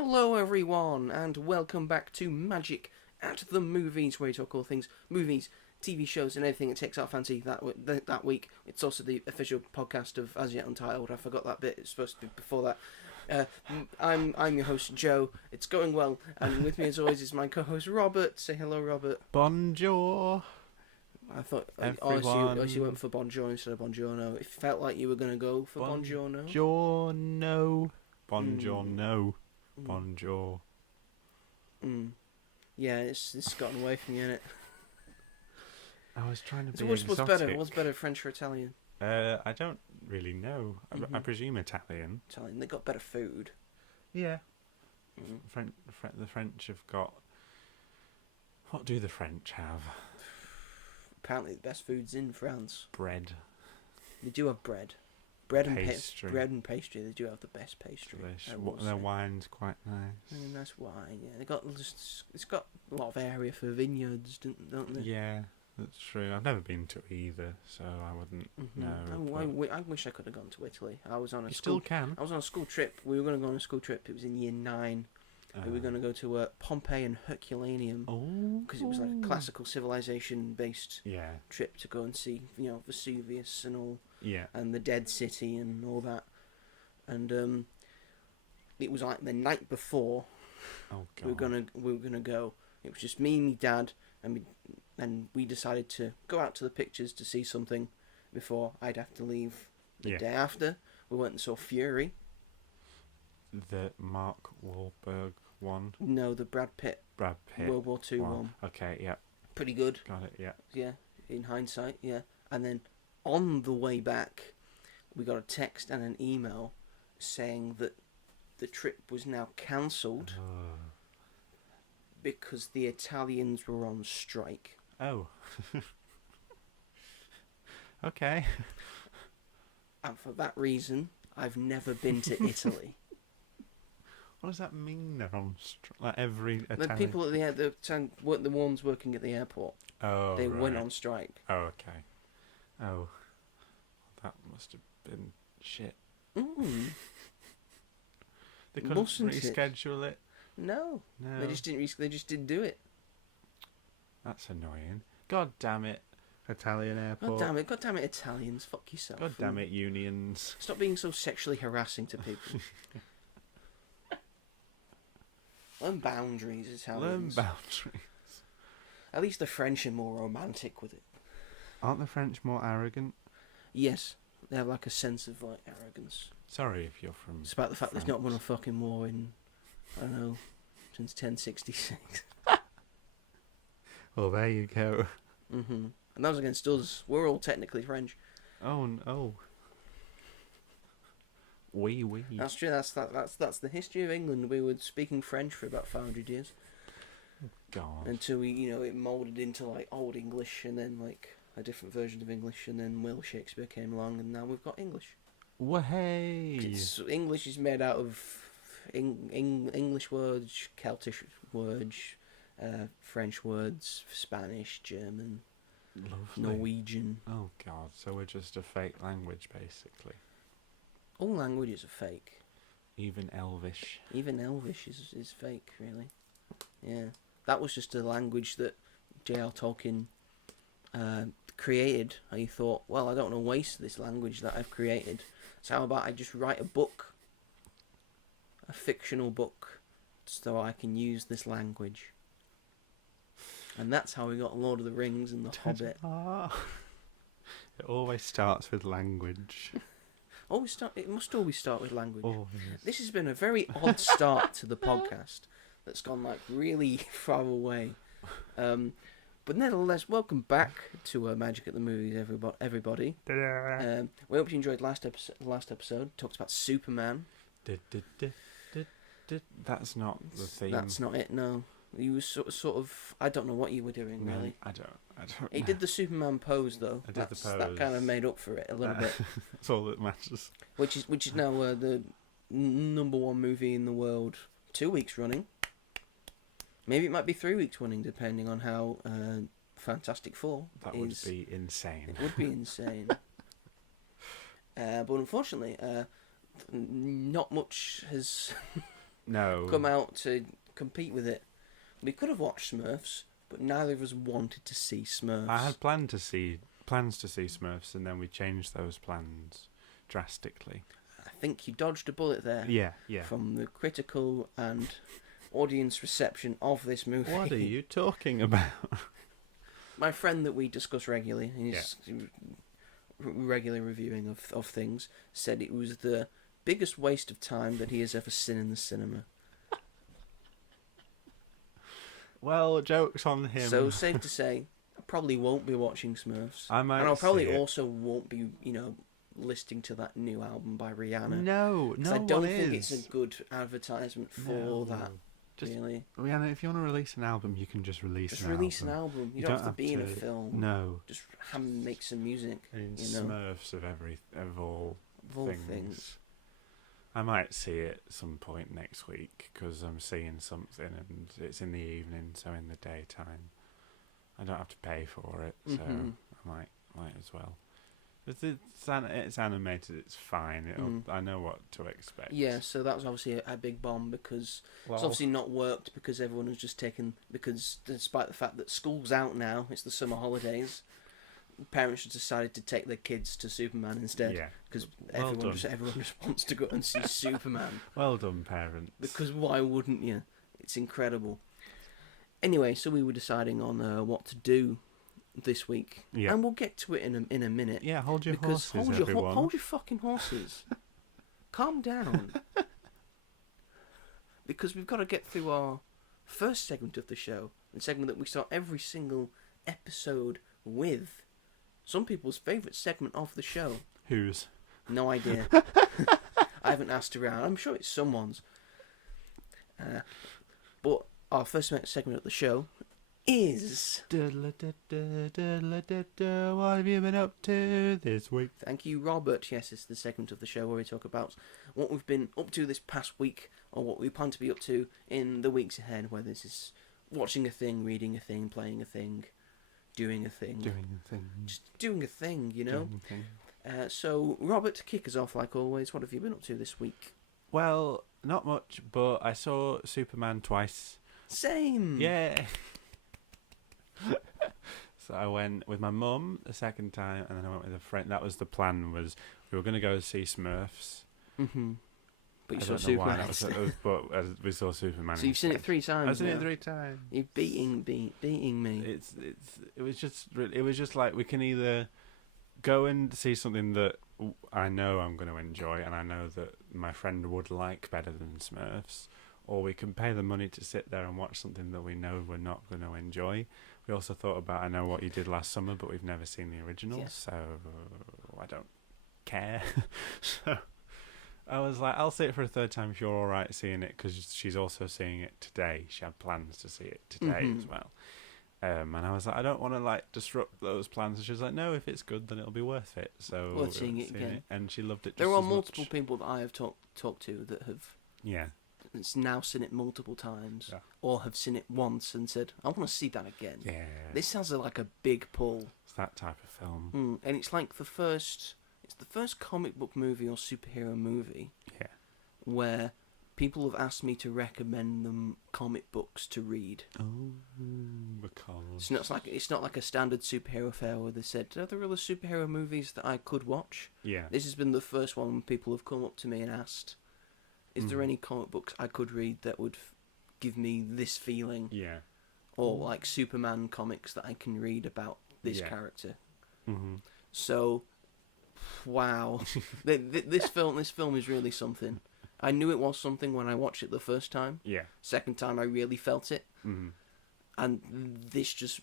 Hello everyone, and welcome back to Magic at the Movies, where we talk all things movies, TV shows, and anything that takes our fancy that week. It's also the official podcast of As Yet Untitled. I forgot that bit. It's supposed to be before that. I'm your host, Joe. It's going well, and with me as always is my co-host, Robert. Say hello, Robert. Bonjour. I thought, everyone. you went for Bonjour instead of Buongiorno. It felt like you were going to go for Buongiorno. Buongiorno. Buongiorno. Bonjour. Yeah, it's gotten away from you, innit? I was trying to be what's exotic. What's better, French or Italian? I don't really know. I presume Italian. Italian. They got better food. Yeah. The French have got... What do the French have? Apparently the best food's in France. Bread. They do have bread. Bread Pastry. and pastry. They do have the best pastry. Their wine's quite nice. Nice wine, yeah. It's got a lot of area for vineyards, don't they? Yeah, that's true. I've never been to either, so I wouldn't know. I wish I could have gone to Italy. I was on a still can. I was on a school trip. We were going to go on a school trip. It was in year 9. We were going to go to Pompeii and Herculaneum. Because it was like a classical civilization-based trip to go and see, Vesuvius and all. Yeah. And the Dead City and all that. And it was like the night before. Oh God. we were gonna go. It was just me and my dad, and we decided to go out to the pictures to see something before I'd have to leave the day after. We went and saw Fury. The Mark Wahlberg one? No, the Brad Pitt. World War II one. Okay, yeah. Pretty good. Got it, yeah. Yeah, in hindsight, yeah. And then on the way back, we got a text and an email saying that the trip was now cancelled because the Italians were on strike. Oh. Okay. And for that reason, I've never been to Italy. What does that mean? They're on strike? Like every Italian... The people at the ones working at the airport. Oh, they went on strike. Oh, okay. Oh, that must have been shit. They couldn't reschedule it. No, they just didn't. They just didn't do it. That's annoying. God damn it, Italian airport. God damn it, Italians. Fuck yourself. God damn it, unions. Stop being so sexually harassing to people. Learn boundaries, Italians. Learn boundaries. At least the French are more romantic with it. Aren't the French more arrogant? Yes, they have like a sense of like arrogance. Sorry if you're from It's about the fact France. there's not been a fucking war in, I don't know, since 1066. Well, there you go. And that was against us. We're all technically French. Oh no. Oui. That's true. That's the history of England. We were speaking French for about 500 years. God. Until it molded into like Old English, and then like a different version of English, and then Will Shakespeare came along, and now we've got English. Way. English is made out of English words, Celtic words, French words, Spanish, German, Lovely. Norwegian. Oh God! So we're just a fake language, basically. All languages are fake. Even Elvish. Even Elvish is fake, really. Yeah, that was just a language that J.R. Tolkien created. And he thought, well, I don't want to waste this language that I've created. So how about I just write a book, a fictional book, so I can use this language. And that's how we got Lord of the Rings and The Hobbit. It always starts with language. It must always start with language. Always. This has been a very odd start to the podcast that's gone like really far away. But nevertheless, welcome back to Magic at the Movies, everybody. We hope you enjoyed last episode. Talked about Superman. That's not the theme. That's not it, no. You were sort of... I don't know what you were doing, really. I don't He did the Superman pose, though. I did the pose. That kind of made up for it a little bit. That's all that matters. Which is now the number 1 movie in the world, 2 weeks running. Maybe it might be 3 weeks running, depending on how Fantastic Four That would be insane. It would be insane. But unfortunately, not much has come out to compete with it. We could have watched Smurfs, but neither of us wanted to see Smurfs. I had plans to see Smurfs, and then we changed those plans drastically. I think you dodged a bullet there. Yeah. From the critical and audience reception of this movie. What are you talking about? My friend that we discuss regularly, he's regular reviewing of things, said it was the biggest waste of time that he has ever seen in the cinema. Well, joke's on him. So safe to say, I probably won't be watching Smurfs. I might. And I'll probably also won't be, listening to that new album by Rihanna. No, I don't think it's a good advertisement for that. Just, really. Rihanna, if you want to release an album, you can just release an album. Just release an album. You don't have to be in a film. No. Just make some music. Smurfs of all things. I might see it at some point next week because I'm seeing something and it's in the evening, so in the daytime. I don't have to pay for it, so I might as well. It's animated, it's fine. I know what to expect. Yeah, so that was obviously a big bomb because it's obviously not worked because everyone was just because despite the fact that school's out now, it's the summer holidays, parents just decided to take their kids to Superman instead. Yeah. Because everyone just wants to go and see Superman. Well done, parents. Because why wouldn't you? It's incredible. Anyway, so we were deciding on what to do this week, and we'll get to it in a minute. Yeah, hold your horses, everyone. Hold your fucking horses. Calm down. Because we've got to get through our first segment of the show, the segment that we start every single episode with. Some people's favourite segment of the show. Whose? No idea. I haven't asked around. I'm sure it's someone's. But our first segment of the show is... What have you been up to this week? Thank you, Robert. Yes, it's the segment of the show where we talk about what we've been up to this past week, or what we plan to be up to in the weeks ahead, whether this is watching a thing, reading a thing, playing a thing, doing a thing. Just doing a thing, So, Robert, kick us off like always. What have you been up to this week? Well, not much, but I saw Superman twice. Same! Yeah! So I went with my mum the second time, and then I went with a friend. That was the plan, was we were going to go see Smurfs. Mm-hmm. But you saw Superman. But we saw Superman. So you've seen it 3 times. I've seen it 3 times. You're beating me. It was just like, we can either go and see something that I know I'm going to enjoy, and I know that my friend would like better than Smurfs, or we can pay the money to sit there and watch something that we know we're not going to enjoy. We also thought about I Know What You Did Last Summer, but we've never seen the original, so I don't care. So I was like, I'll see it for a 3rd time if you're all right seeing it, because she's also seeing it today. She had plans to see it today as well. And I was like, I don't want to disrupt those plans. And she was like, no, if it's good, then it'll be worth it. So we're seeing it again. And she loved it. There are multiple people that I have talked to that have now seen it multiple times, or have seen it once and said, I want to see that again. Yeah. This sounds like a big pull. It's that type of film. And it's like the first comic book movie or superhero movie where people have asked me to recommend them comic books to read. Oh, because it's not like a standard superhero fair where they said, are there other superhero movies that I could watch? Yeah. This has been the first one when people have come up to me and asked, is there any comic books I could read that would give me this feeling? Yeah. Or like Superman comics that I can read about this character. Mm-hmm. So, wow. This film is really something. I knew it was something when I watched it the first time. Yeah. Second time I really felt it. Mm-hmm. And this just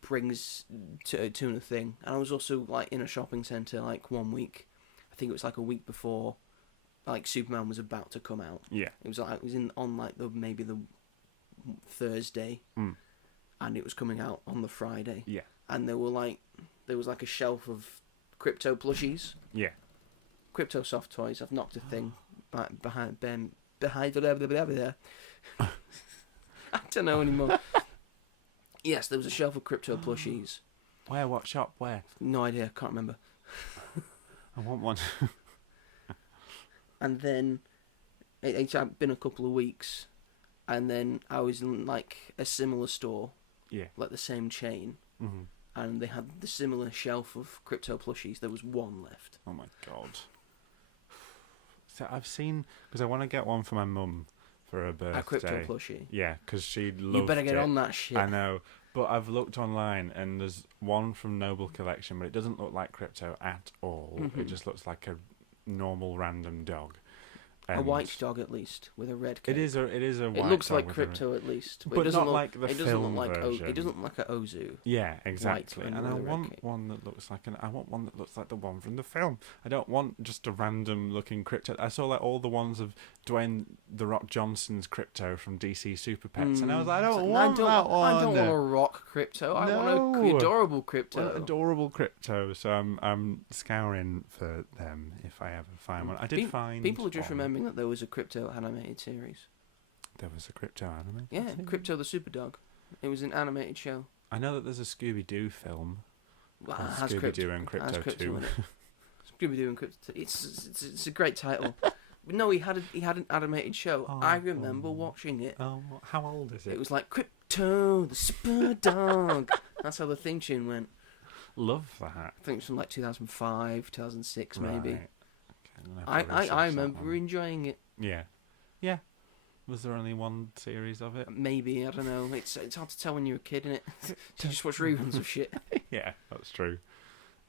brings to a thing. And I was also in a shopping centre 1 week. I think it was a week before Superman was about to come out. Yeah. It was on the Thursday. And it was coming out on the Friday. Yeah. And there was a shelf of crypto plushies. Yeah. Crypto soft toys. I've knocked a thing behind there. I don't know anymore. Yes, there was a shelf of crypto plushies. Where? What shop? Where? No idea. Can't remember. I want one. And then it's been a couple of weeks, and then I was in like a similar store, like the same chain, and they had the similar shelf of crypto plushies. There was one left. Oh my god! So I've seen, because I want to get one for my mum for her birthday. A crypto plushie. Yeah, because she loved it. You better get on that shit. I know, but I've looked online and there's one from Noble Collection, but it doesn't look like crypto at all. It just looks like a normal random dog. A white dog, at least, with a red cape. It is a white dog. It looks like crypto, at least, but it doesn't not look like the it doesn't film look like version. it doesn't look like an Ozu. Yeah, exactly. White And I with a red want cape. one that looks like I want one that looks like the one from the film. I don't want just a random looking crypto. I saw like all the ones of Dwayne the Rock Johnson's crypto from DC Super Pets, and I was like, I don't want that one. I don't want a rock crypto. I want a adorable crypto. Well, adorable crypto. So I'm scouring for them if I ever find one. I did find. People are just one. remembering that there was a crypto animated series. There was a crypto anime. Yeah, Crypto the Super Dog. It was an animated show. I know that there's a Scooby-Doo film. Well, Scooby-Doo and Crypto 2. Scooby-Doo and Crypto. It's a great title. But no, he had an animated show. I remember watching it. Oh, how old is it? It was like Crypto the Super Dog. That's how the theme tune went. Love that. I think it was from like 2005, 2006 maybe. Right. Okay, I remember enjoying it. Yeah. Yeah. Was there only one series of it? Maybe, I don't know. It's hard to tell when you're a kid, innit? You just watch reruns of shit. Yeah, that's true.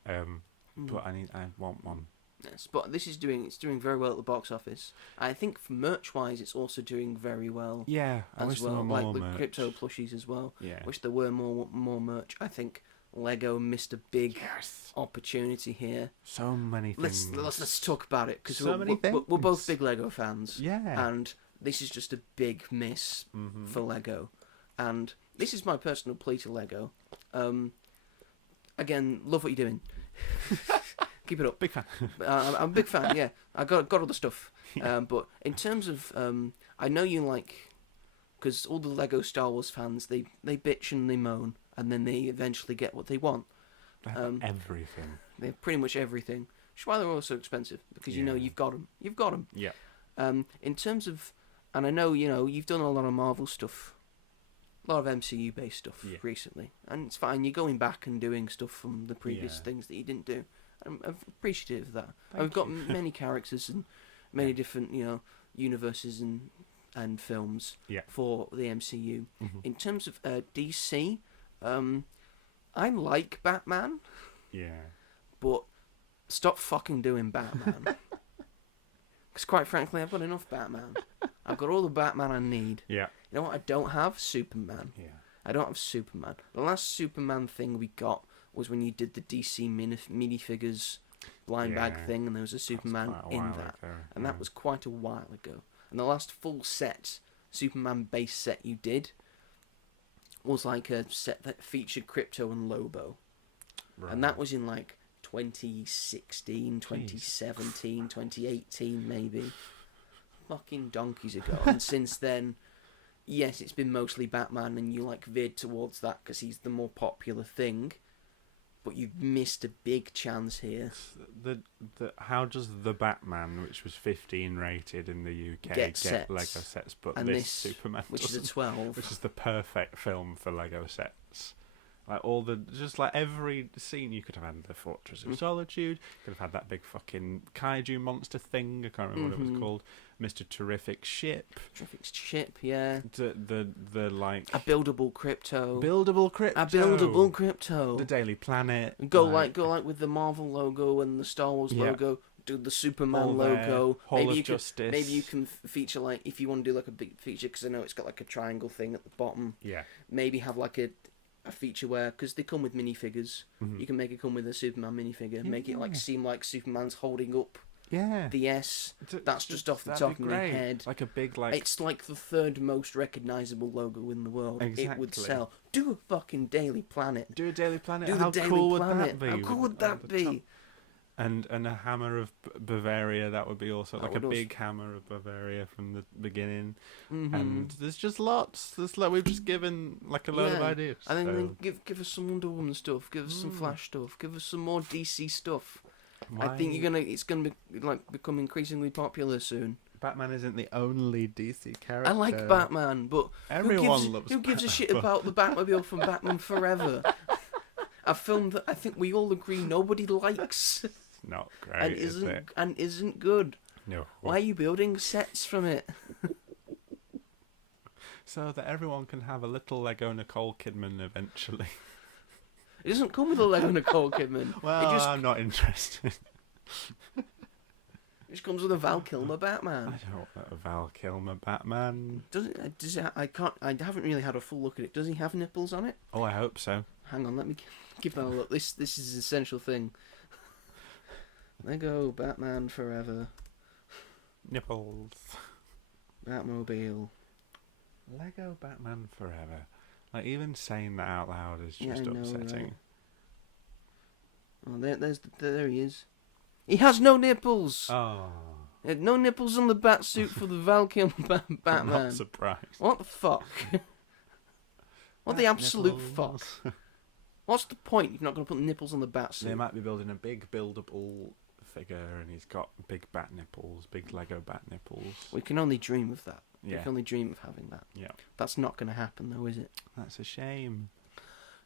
But I want one. Yes, but it's doing very well at the box office. I think merch wise, it's also doing very well. Yeah, I wish there were more like merch. The crypto plushies as well. Yeah. Wish there were more merch. I think Lego missed a big opportunity here. So many things. Let's talk about it because So many things. we're both big Lego fans. Yeah. And this is just a big miss for Lego. And this is my personal plea to Lego. Again, love what you're doing. Keep it up. Big fan. I'm a big fan, yeah. I got all the stuff. Yeah. But in terms of, I know you like, because all the Lego Star Wars fans, they bitch and they moan, and then they eventually get what they want. Everything. They have pretty much everything. Which is why they're all so expensive, because you know you've got them. You've got them. Yeah. In terms of, and I know, you've done a lot of Marvel stuff, a lot of MCU-based stuff recently, and it's fine. You're going back and doing stuff from the previous things that you didn't do. I'm appreciative of that. And we've got many characters and many different, universes and films for the MCU. In terms of DC, I like Batman. Yeah. But stop fucking doing Batman. Because quite frankly, I've got enough Batman. I've got all the Batman I need. Yeah. You know what I don't have? Superman. Yeah. I don't have Superman. The last Superman thing we got was when you did the DC minifigures blind bag thing, and there was a Superman in that. And that was quite a while ago. And the last full set, Superman base set you did, was like a set that featured Crypto and Lobo. Right. And that was in like 2016, 2017, 2018 maybe. Fucking donkeys ago. And since then, yes, it's been mostly Batman, and you like veered towards that because he's the more popular thing. But you've missed a big chance here. How does the Batman, which was 15 rated in the UK, get Lego sets, but and this Superman, which is a 12, which is the perfect film for Lego sets. Like every scene, you could have had the Fortress of Solitude. You could have had that big fucking kaiju monster thing. I can't remember what it was called. Mr. Terrific Ship. Terrific Ship, yeah. The like a buildable crypto. A buildable crypto. The Daily Planet. Go like with the Marvel logo and the Star Wars logo. Do the Superman logo. Hall of Justice. Maybe you can feature like if you want to do like a big feature because I know it's got like a triangle thing at the bottom. Yeah. Maybe have like a feature where, because they come with minifigures, you can make it come with a Superman minifigure, make it like seem like Superman's holding up the S. That's just off the top of my head. Like a big like. It's like the third most recognisable logo in the world. Exactly. It would sell. Do a fucking Daily Planet. Do a Daily Planet. How cool would that be? How cool would that be? And a hammer of Bavaria, that would be also like a big hammer of Bavaria from the beginning. And there's just lots. We've just given like a load of ideas. And then give us some Wonder Woman stuff. Give us some Flash stuff. Give us some more DC stuff. I think it's gonna be like become increasingly popular soon. Batman isn't the only DC character. I like Batman, but everyone loves who gives a Batman. shit about the Batmobile from Batman Forever? A film that I think we all agree nobody likes. It's not great, is it? And isn't good. No. Why are you building sets from it? So that everyone can have a little Lego Nicole Kidman eventually. It doesn't come with a Lego Nicole Kidman. Well, I'm not interested. It just comes with a Val Kilmer Batman. I don't want a Val Kilmer Batman. Does it? I haven't really had a full look at it. Does he have nipples on it? Oh, I hope so. Hang on, let me give that a look. This is an essential thing. Lego Batman Forever. Nipples. Batmobile. Lego Batman Forever. Like, even saying that out loud is just upsetting. Right? Oh, there he is. He has no nipples. Oh. He had no nipples on the batsuit for the Val Kilmer Batman. I'm not surprised. What the fuck? What the absolute fuck? What's the point? You're not going to put nipples on the batsuit. They might be building a big buildable figure, and he's got big bat nipples, big Lego bat nipples. We can only dream of that. Yeah. We can only dream of having that. Yeah. That's not going to happen, though, is it? That's a shame.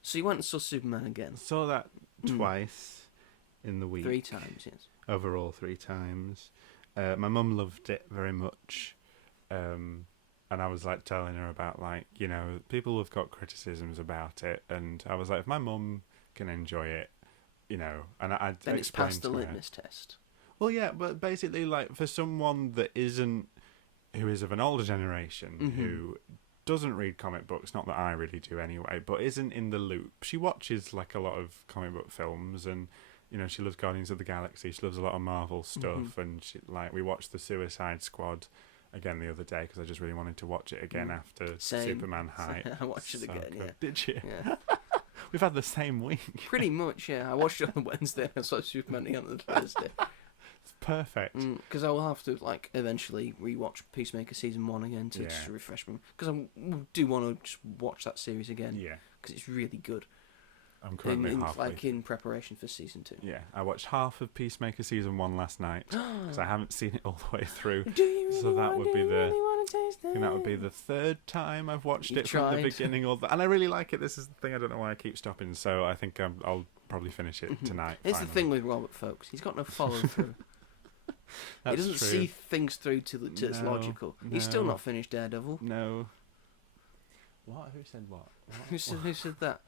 So you went and saw Superman again? Saw that twice in the week. 3 times, yes. Overall, 3 times. My mum loved it very much. And I was like telling her about, like, you know, people have got criticisms about it, and I was like, if my mum can enjoy it, you know, and I then it's passed the litmus test. Well, yeah, but basically, like, for someone that who is of an older generation, who doesn't read comic books, not that I really do anyway, but isn't in the loop. She watches, like, a lot of comic book films, and, you know, she loves Guardians of the Galaxy, she loves a lot of Marvel stuff, and we watched The Suicide Squad again the other day, because I just really wanted to watch it again after Superman High. I watched it again, yeah. Did you? Yeah. We've had the same week. Pretty much, yeah. I watched it on the Wednesday, and I saw Superman again on the Thursday. It's perfect. Because I will have to, like, eventually rewatch Peacemaker Season 1 again to just refresh me. Because I do want to just watch that series again. Yeah. Because it's really good. I'm currently halfway. Like, in preparation for Season 2. Yeah, I watched half of Peacemaker Season 1 last night, because I haven't seen it all the way through. Do you really so that would be that would be the 3rd time I've watched it from the beginning. And I really like it. This is the thing, I don't know why I keep stopping, so I think I'll probably finish it tonight. It's the thing with Robert, folks. He's got no follow-through. He doesn't see things through to it's logical. He's still not finished Daredevil. No. What? Who said what? Who said that?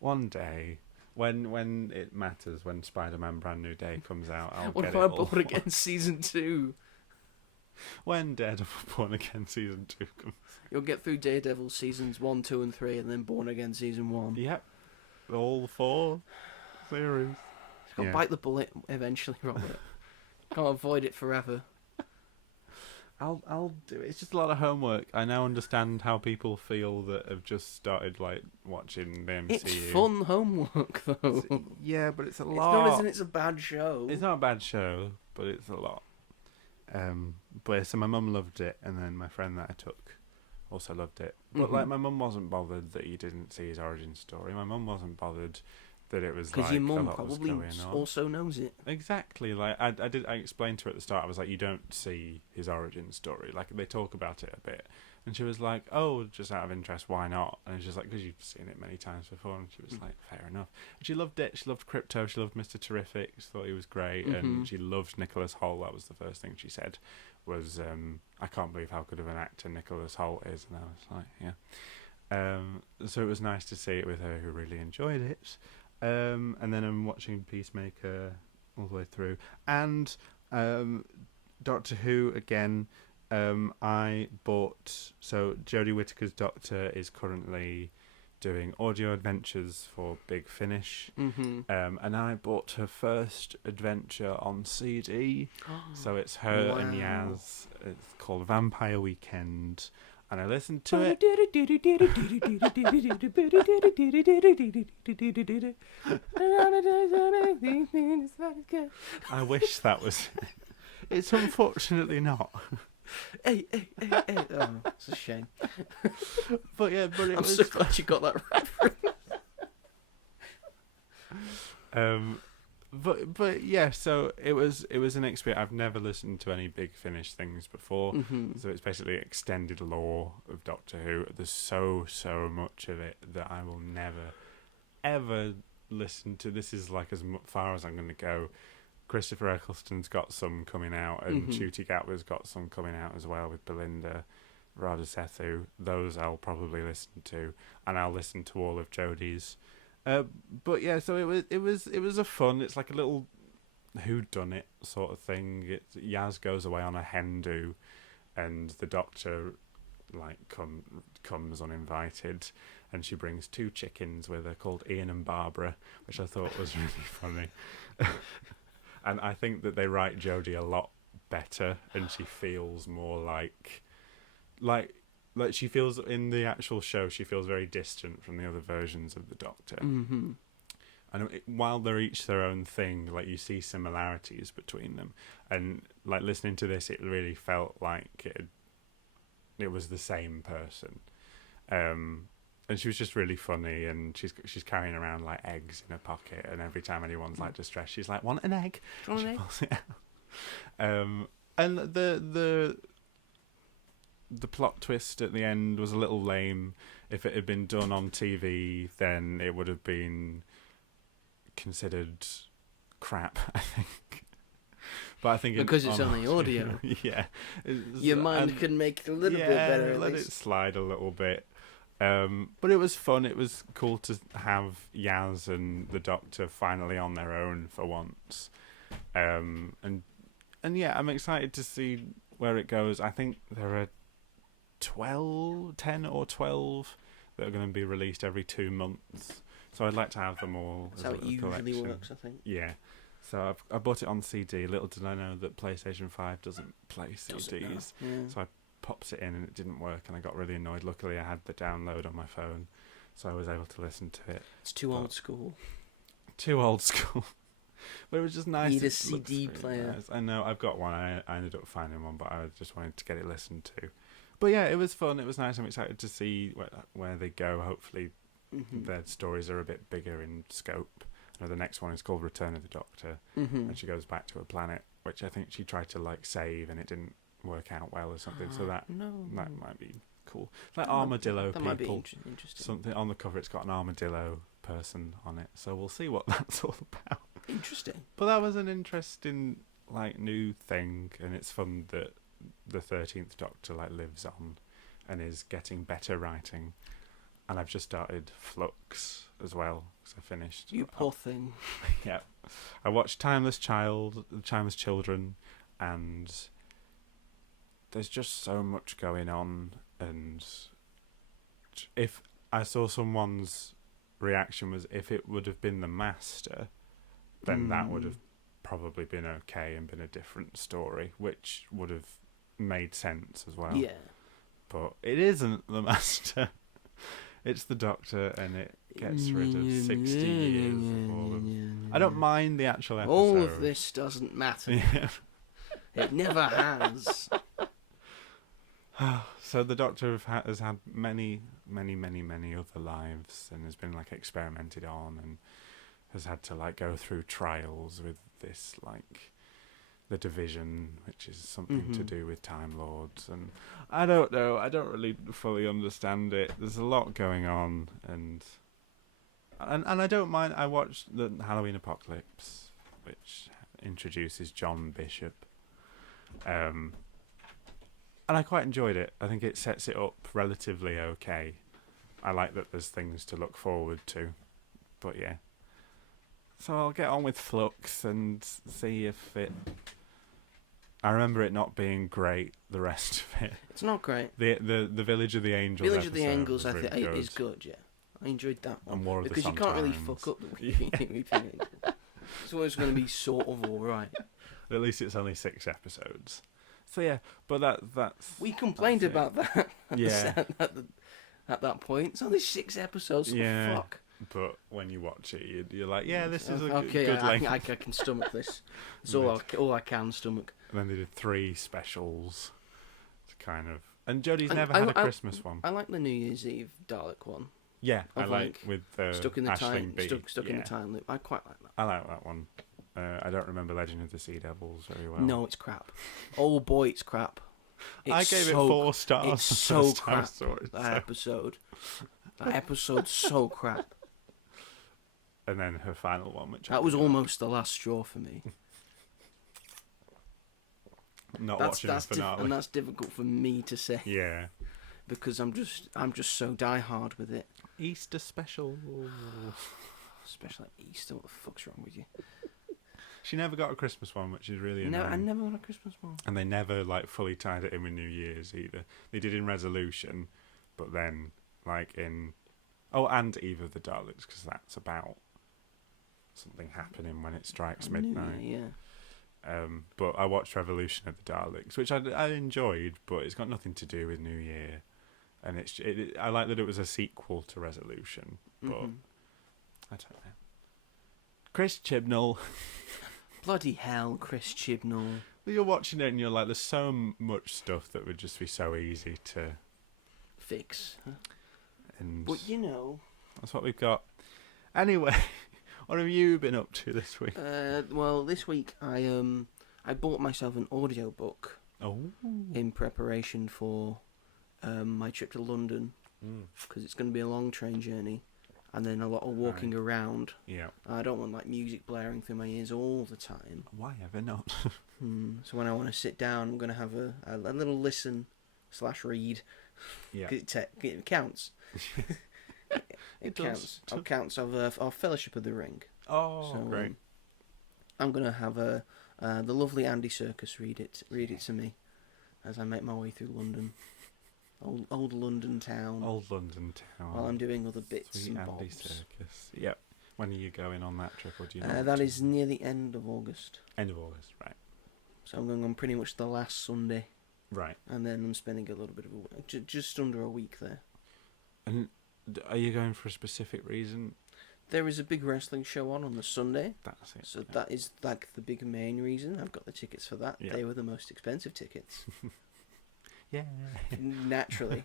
One day, when it matters, when Spider-Man Brand New Day comes out, I'll what get about it all. Born Again Season 2? When Daredevil Born Again Season 2 comes. You'll get through Daredevil Seasons 1, 2 and 3, and then Born Again Season 1. Yep. All 4 series. You've got to bite the bullet eventually, Robert. Can't avoid it forever. I'll do it. It's just a lot of homework. I now understand how people feel that have just started, like, watching the MCU. It's fun homework, though. Yeah, but it's a lot. It's not as in it's a bad show. It's not a bad show, but it's a lot. But so my mum loved it, and then my friend that I took also loved it. But like, my mum wasn't bothered that you didn't see his origin story. My mum wasn't bothered that it was like, because your mum a lot was probably going on. also knows it. Exactly. Like I explained to her at the start. I was like, you don't see his origin story. Like, they talk about it a bit, and she was like, oh, just out of interest, why not? And it's just like, because you've seen it many times before. And she was like, fair enough. And she loved it. She loved Crypto. She loved Mr. Terrific. She thought he was great, and she loved Nicholas Hoult. That was the first thing she said. Was I can't believe how good of an actor Nicholas Hoult is. And I was like, yeah. So it was nice to see it with her, who really enjoyed it. And then I'm watching Peacemaker all the way through, and Doctor Who again. I bought, so Jodie Whittaker's Doctor is currently doing audio adventures for Big Finish, and I bought her first adventure on CD. So it's her and Yaz. It's called Vampire Weekend. And I listened to it. I wish that was it. It's unfortunately not. Hey. Oh, it's a shame. But yeah, but I'm so glad you got that reference. But yeah, so it was an experience. I've never listened to any Big Finish things before, so it's basically extended lore of Doctor Who. There's so much of it that I will never ever listen to. This is like as far as I'm going to go. Christopher Eccleston's got some coming out, and Ncuti Gatwa's got some coming out as well with Belinda Radha Sethu. Those I'll probably listen to, and I'll listen to all of Jodie's. But yeah, so it was a fun. It's like a little whodunit sort of thing. Yaz goes away on a hen do, and the Doctor like comes uninvited, and she brings 2 chickens with her called Ian and Barbara, which I thought was really funny. And I think that they write Jodie a lot better, and she feels more like she feels in the actual show. She feels very distant from the other versions of the Doctor. And while they're each their own thing, like you see similarities between them. And like listening to this, it really felt like it was the same person. And she was just really funny, and she's carrying around like eggs in her pocket, and every time anyone's like distressed, she's like, "Want an egg?" Want an egg? Pulls it out. And the plot twist at the end was a little lame. If it had been done on TV, then it would have been considered crap, I think. But I think because it's only audio. Yeah, your mind can make it a little bit better. Let it slide a little bit. But it was fun. It was cool to have Yaz and the Doctor finally on their own for once. And yeah, I'm excited to see where it goes. I think there are 10 or 12 that are going to be released every 2 months. So I'd like to have them all. That's how it usually works, I think. Yeah. So I bought it on CD. Little did I know that PlayStation 5 doesn't play CDs. So I popped it in and it didn't work, and I got really annoyed. Luckily I had the download on my phone, so I was able to listen to it. It's too old school. But it was just nice. Need a CD player. Nice. I know, I've got one. I ended up finding one, but I just wanted to get it listened to. But yeah, it was fun. It was nice. I'm excited to see where they go. Hopefully their stories are a bit bigger in scope. I know the next one is called Return of the Doctor, and she goes back to a planet which I think she tried to like save, and it didn't work out well or something. So that might be cool. Like armadillo people. Might be interesting. Something on the cover. It's got an armadillo person on it. So we'll see what that's all about. Interesting. But that was an interesting like new thing, and it's fun that the 13th Doctor like lives on and is getting better writing. And I've just started Flux as well, because I finished. You poor thing. Yeah. I watched Timeless Children, and there's just so much going on. And if I saw someone's reaction was if it would have been The Master, then that would have probably been okay and been a different story, which would have made sense as well. Yeah. But it isn't The Master. It's the Doctor, and it gets rid of 60 years of all of... I don't mind the actual episode. All of this doesn't matter. Yeah. It never has. So the Doctor has had many other lives, and has been like experimented on, and has had to like go through trials with this like the Division, which is something to do with Time Lords, and I don't know. I don't really fully understand it. There's a lot going on, and I don't mind. I watched the Halloween Apocalypse, which introduces John Bishop, and I quite enjoyed it. I think it sets it up relatively okay. I like that there's things to look forward to, but yeah. So I'll get on with Flux and see if it... I remember it not being great, the rest of it. It's not great. The Village of the Angels Village of the Angels, I think, really is good, yeah. I enjoyed that one. And War of because the you can't really Sometimes. fuck up the Weeping Angels. It's always going to be sort of alright. At least it's only 6 episodes. So yeah, but that's... We complained about that Yeah. at that point. It's only 6 episodes, so Yeah. fuck. But when you watch it, you're like, yeah, this is a okay, good length. I can stomach this. It's all I can stomach. And then they did 3 specials to kind of... And Jodie's never had a Christmas one. I like the New Year's Eve Dalek one. Yeah, I Of like with stuck in the Aisling time, B. stuck in the time loop. I quite like that. I like that one. I don't remember Legend of the Sea Devils very well. No, it's crap. Oh boy, it's crap. I gave it 4 stars. It's the so first time I crap. saw it, That so- episode. That episode's so crap. And then her final one, which That was almost the last straw for me. not watching the finale. And that's difficult for me to say Yeah. because I'm just so die hard with it. Easter special. Especially at Easter. What the fuck's wrong with you? She never got a Christmas one, which is really No, annoying. I never want a Christmas one. And they never fully tied it in with New Year's either. They did in Resolution, but then in and Eve of the Daleks, because that's about something happening when it strikes midnight. Yeah. But I watched Revolution of the Daleks, which I enjoyed, but it's got nothing to do with New Year. And I like that it was a sequel to Resolution, but I don't know. Chris Chibnall. Bloody hell, Chris Chibnall. You're watching it and you're like, there's so much stuff that would just be so easy to Fix. and But you know. that's what we've got. Anyway, what have you been up to this week? Well, this week I bought myself an audiobook Oh. in preparation for my trip to London because it's going to be a long train journey and then a lot of walking around. Yeah. I don't want music blaring through my ears all the time. Why ever not? So when I want to sit down, I'm going to have a little listen/read. Yeah. 'Cause it counts. It counts. does. It counts of our Fellowship of the Ring. Oh, So, great. I'm going to have the lovely Andy Serkis read it to me as I make my way through London. Old London town. Old London town. While I'm doing other bits Sweet and Andy bobs. Circus. Yep. When are you going on that trip, or do you know? That is near the end of August. End of August, right? So I'm going on pretty much the last Sunday, Right. and then I'm spending a little bit of just under a week there. And are you going for a specific reason? There is a big wrestling show on the Sunday, That's it. so that is like the big main reason. I've got the tickets for that. Yeah. They were the most expensive tickets. Yeah. Naturally,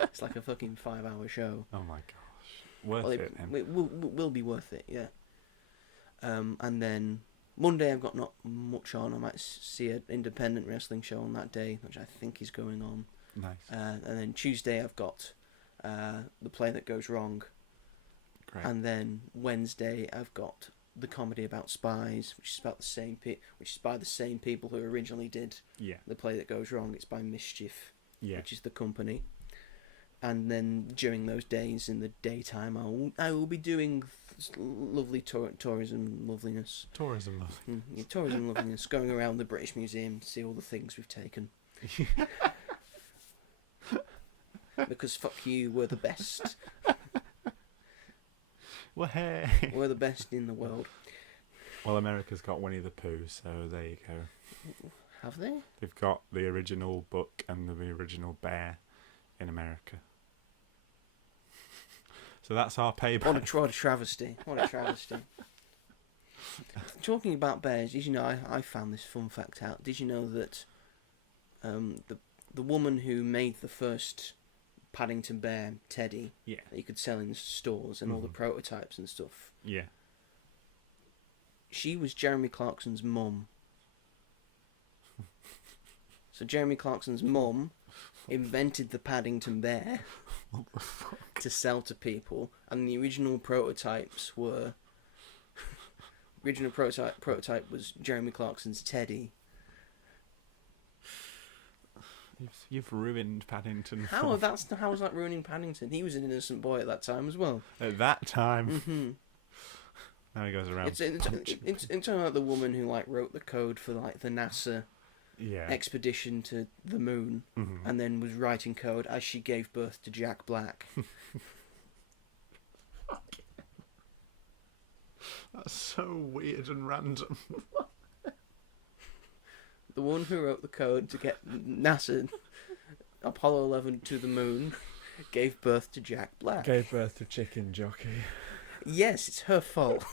it's like a fucking 5-hour show. Oh my gosh. Worth it. It will be worth it, yeah. And then Monday I've got not much on. I might see an independent wrestling show on that day, which I think is going on. Nice. And then Tuesday I've got The Play That Goes Wrong. Great. And then Wednesday I've got The Comedy About Spies, which is about which is by the same people who originally did Yeah. The Play That Goes Wrong. It's by Mischief, Yeah. which is the company. And then during those days in the daytime, I will be doing lovely tourism loveliness. Tourism love. Yeah, tourism loveliness, going around the British Museum to see all the things we've taken. Because fuck you, we're the best. Well, hey. We're the best in the world. Well, America's got Winnie the Pooh, so there you go. Have they? They've got the original book and the original bear in America. So that's our payback. What a travesty. What a travesty. Talking about bears, did you know, I found this fun fact out. Did you know that the woman who made the first Paddington Bear, Teddy, Yeah. that you could sell in stores and all the prototypes and stuff, Yeah. she was Jeremy Clarkson's mum. So Jeremy Clarkson's mum invented the Paddington Bear to sell to people, and the original prototypes were... original prototype was Jeremy Clarkson's Teddy. You've ruined Paddington. How is that ruining Paddington? He was an innocent boy at that time as well. At that time. Mm-hmm. Now he goes around. It's talking about the woman who wrote the code for the NASA Yeah. expedition to the moon, Mm-hmm. and then was writing code as she gave birth to Jack Black. That's so weird and random. The one who wrote the code to get NASA Apollo 11 to the moon gave birth to Jack Black. Gave birth to Chicken Jockey. Yes, it's her fault.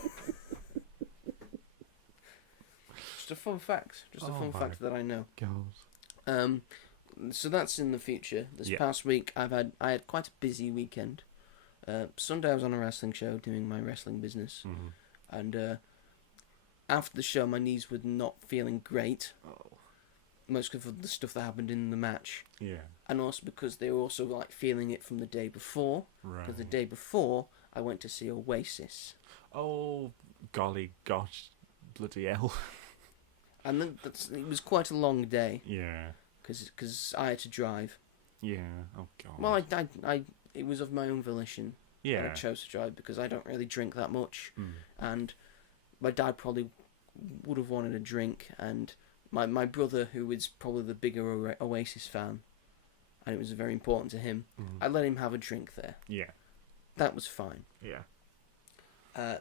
Just a fun fact. Just a Oh fun my fact that I know. God. So that's in the future. This Yeah. past week, I had quite a busy weekend. Sunday I was on a wrestling show doing my wrestling business, Mm-hmm. and after the show, my knees were not feeling great. Oh. Mostly for the stuff that happened in the match. Yeah. And also because they were also like feeling it from the day before. Right. Because the day before, I went to see Oasis. Oh, golly gosh, bloody hell. And then it was quite a long day. Yeah. Because I had to drive. Yeah. Oh god. Well, it was of my own volition. Yeah. I chose to drive because I don't really drink that much. Mm. And my dad probably would have wanted a drink. And my brother, who is probably the bigger Oasis fan, and it was very important to him, I let him have a drink there. Yeah. That was fine. Yeah.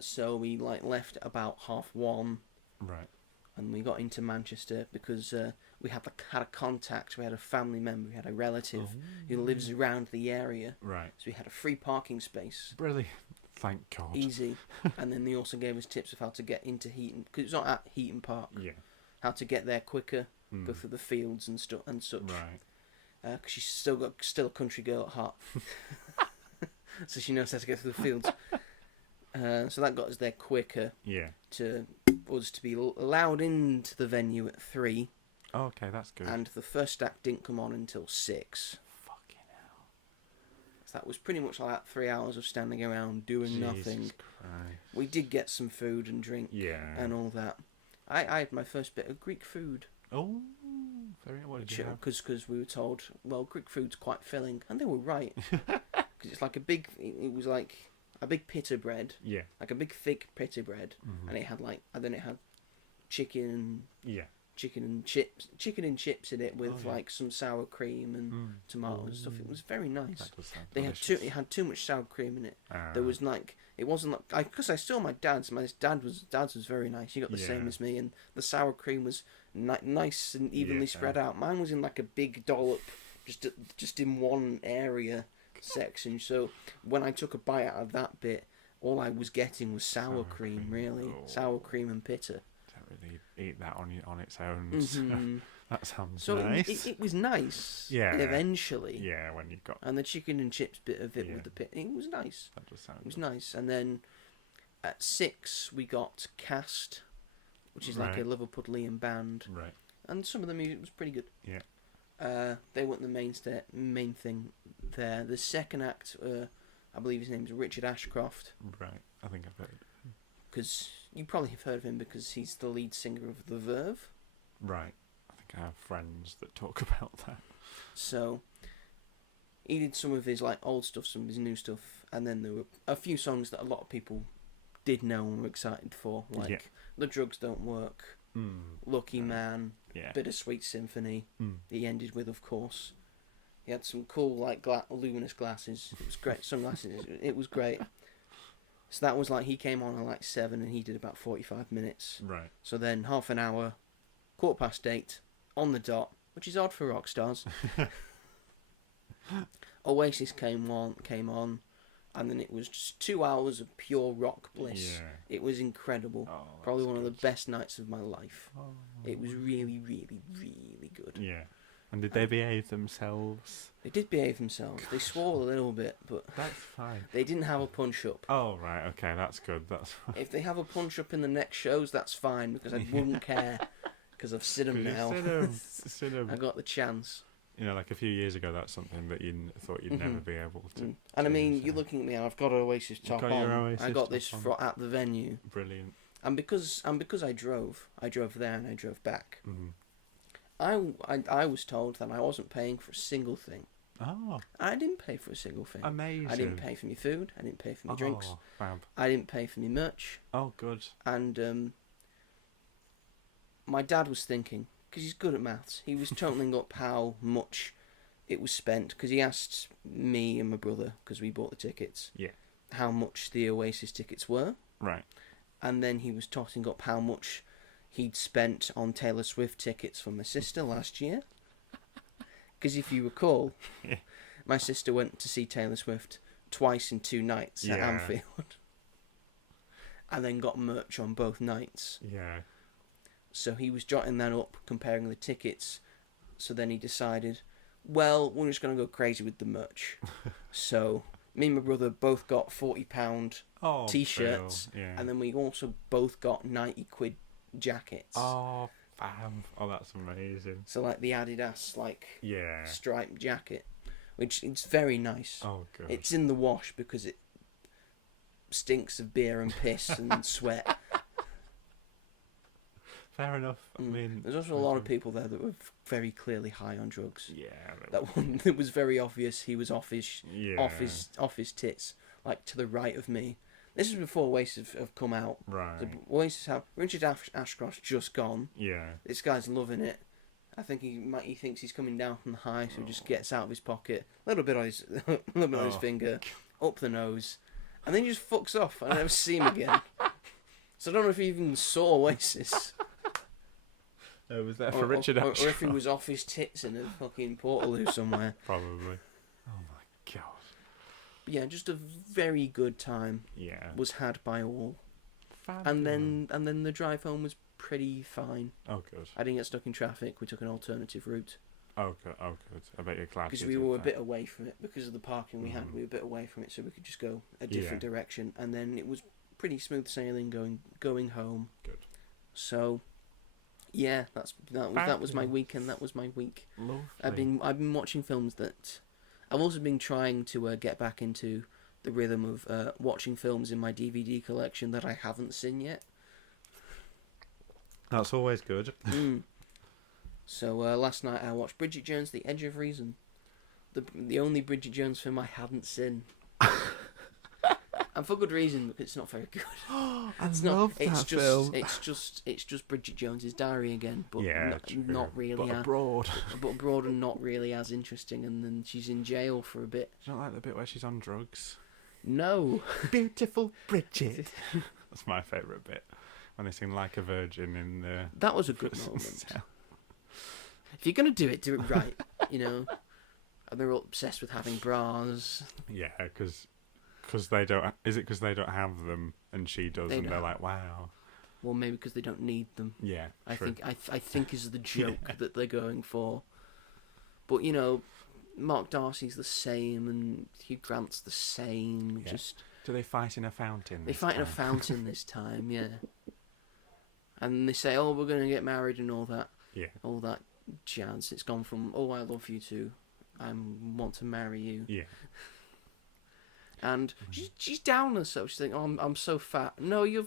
So we left about 1:30. Right. And we got into Manchester because we had a contact. We had a family member, we had a relative who lives around the area. Right. So we had a free parking space. Brilliant. Thank God. Easy. And then they also gave us tips of how to get into Heaton, because it's not at Heaton Park. Yeah. How to get there quicker, go through the fields and such. Right. Because she's still a country girl at heart. So she knows how to get through the fields. So that got us there quicker. Yeah. To us to be allowed into the venue at 3. Oh, okay, that's good. And the first act didn't come on until 6. Fucking hell. So that was pretty much like 3 hours of standing around doing nothing. Jesus Christ. We did get some food and drink and all that. I had my first bit of Greek food. Oh, very. What did you have? Because we were told, well, Greek food's quite filling, and they were right. Because it's like it was like a big pita bread. Yeah. Like a big thick pita bread, and it had it had chicken. Yeah. Chicken and chips in it with like some sour cream and tomatoes and stuff. It was very nice. That does sound It had too much sour cream in it. Ah. There was it wasn't like because I saw my dad's. My dad's was very nice. He got the same as me, and the sour cream was nice and evenly spread out. Mine was in like a big dollop, just in one area section. So when I took a bite out of that bit, all I was getting was sour cream, really. Sour cream and pita. Really eat that on its own. So that sounds nice. It was nice. Yeah. Eventually. Yeah, when you got. And the chicken and chips bit of it with the pit, it was nice. That does sound. It was nice. And then at 6 we got Cast, which is like a Liverpudlian band. Right. And some of the music was pretty good. Yeah. They weren't the main thing there. The second act, I believe his name's Richard Ashcroft. Right. I think I've heard. Because you probably have heard of him because he's the lead singer of The Verve. Right. I think I have friends that talk about that. So he did some of his old stuff, some of his new stuff, and then there were a few songs that a lot of people did know and were excited for, like The Drugs Don't Work, Lucky Man, Bittersweet Symphony. He ended with, of course. He had some cool luminous glasses. It was great. Sunglasses. It was great. So that was he came on at 7 and he did about 45 minutes. Right. So then half an hour, 8:15, on the dot, which is odd for rock stars. Oasis came on, and then it was just 2 hours of pure rock bliss. Yeah. It was incredible. Oh, Probably one of good. the best nights of my life. Oh. It was really, really, really good. Yeah. And did they behave themselves? They did behave themselves. They swore a little bit, but That's fine. they didn't have a punch up. Oh, right. Okay, that's good. That's fine. If they have a punch up in the next shows, that's fine, because I wouldn't care, because I've seen them now. Seen 'em. I got the chance. You know, like a few years ago, that's something that you thought you'd never be able to. And I mean, so. you're looking at me, I've got an Oasis top got your on. Oasis I got top this on. at the venue. Brilliant. And because I drove there and I drove back. Mm-hmm. I was told that I wasn't paying for a single thing. Oh. I didn't pay for a single thing. Amazing. I didn't pay for my food. I didn't pay for my drinks. Fab. I didn't pay for my merch. Oh, good. And my dad was thinking, because he's good at maths, he was totaling up how much it was spent, because he asked me and my brother, because we bought the tickets, how much the Oasis tickets were. Right. And then he was totting up how much he'd spent on Taylor Swift tickets for my sister last year. Because if you recall, my sister went to see Taylor Swift twice in 2 nights at Anfield. And then got merch on both nights. Yeah. So he was jotting that up, comparing the tickets. So then he decided, well, we're just going to go crazy with the merch. So me and my brother both got £40 t-shirts. Phil. Yeah. And then we also both got £90 jackets. Oh, fam. Oh, that's amazing. So like the Adidas Yeah. striped jacket, which it's very nice. Oh, good. It's in the wash because it stinks of beer and piss and sweat. Fair enough. I mean, there's also a lot of people there that were very clearly high on drugs. Yeah. That one, it was very obvious he was off his tits, like to the right of me. This is before Oasis have come out. Right. So Oasis have Richard Ashcroft's just gone. Yeah. This guy's loving it. I think he thinks he's coming down from the high, so he just gets out of his pocket, a little bit on his finger, up the nose, and then he just fucks off. I never see him again. So I don't know if he even saw Oasis. Oh, was that for Richard Ashcroft? Or if he was off his tits in a fucking Portaloo somewhere. Probably. Oh my god. But yeah, just a very good time. Yeah. Was had by all. Fabulous. And then the drive home was pretty fine. Oh, good. I didn't get stuck in traffic. We took an alternative route. Oh, good. Oh, good. I bet you're glad. Because we were a bit away from it. Because of the parking we had, we were a bit away from it, so we could just go a different direction. And then it was pretty smooth sailing going home. Good. So, yeah, that was my weekend. That was my week. Lovely. I've been watching films that I've also been trying to get back into the rhythm of watching films in my DVD collection that I haven't seen yet. That's always good. So last night I watched Bridget Jones: The Edge of Reason, the only Bridget Jones film I hadn't seen, and for good reason, because it's not very good. It's just Bridget Jones's diary again, but not really, but abroad, and not really as interesting. And then she's in jail for a bit. Do you not like the bit where she's on drugs? No, beautiful Bridget. That's my favourite bit. When they sing Like a Virgin in the... That was a good moment. If you're going to do it right, you know. And they're all obsessed with having bras. Yeah, because they don't... Is it because they don't have them and she does they're like, wow. Well, maybe because they don't need them. Yeah, true. I think is the joke that they're going for. But, you know, Mark Darcy's the same and Hugh Grant's the same. Yeah. Just... Do they fight in a fountain They fight in a fountain this time, yeah. And they say, oh, we're going to get married and all that. Yeah. All that jazz. It's gone from, oh, I love you to, I want to marry you. Yeah. And she's down herself. She's thinking, oh, I'm so fat. No, you're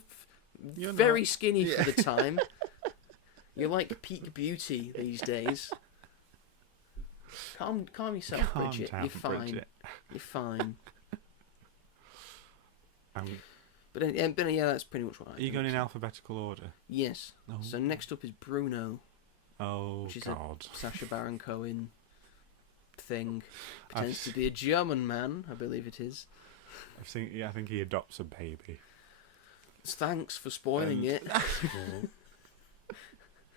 very not. skinny for the time. You're like peak beauty these days. Calm yourself, Bridget. You're fine. Bridget. You're fine. But yeah, that's pretty much what I Are you going in alphabetical order? Yes. Oh. So next up is Bruno. Oh, which is God. a Sacha Baron Cohen thing. Pretends to be a German man, I believe it is. I think he adopts a baby. Thanks for spoiling it.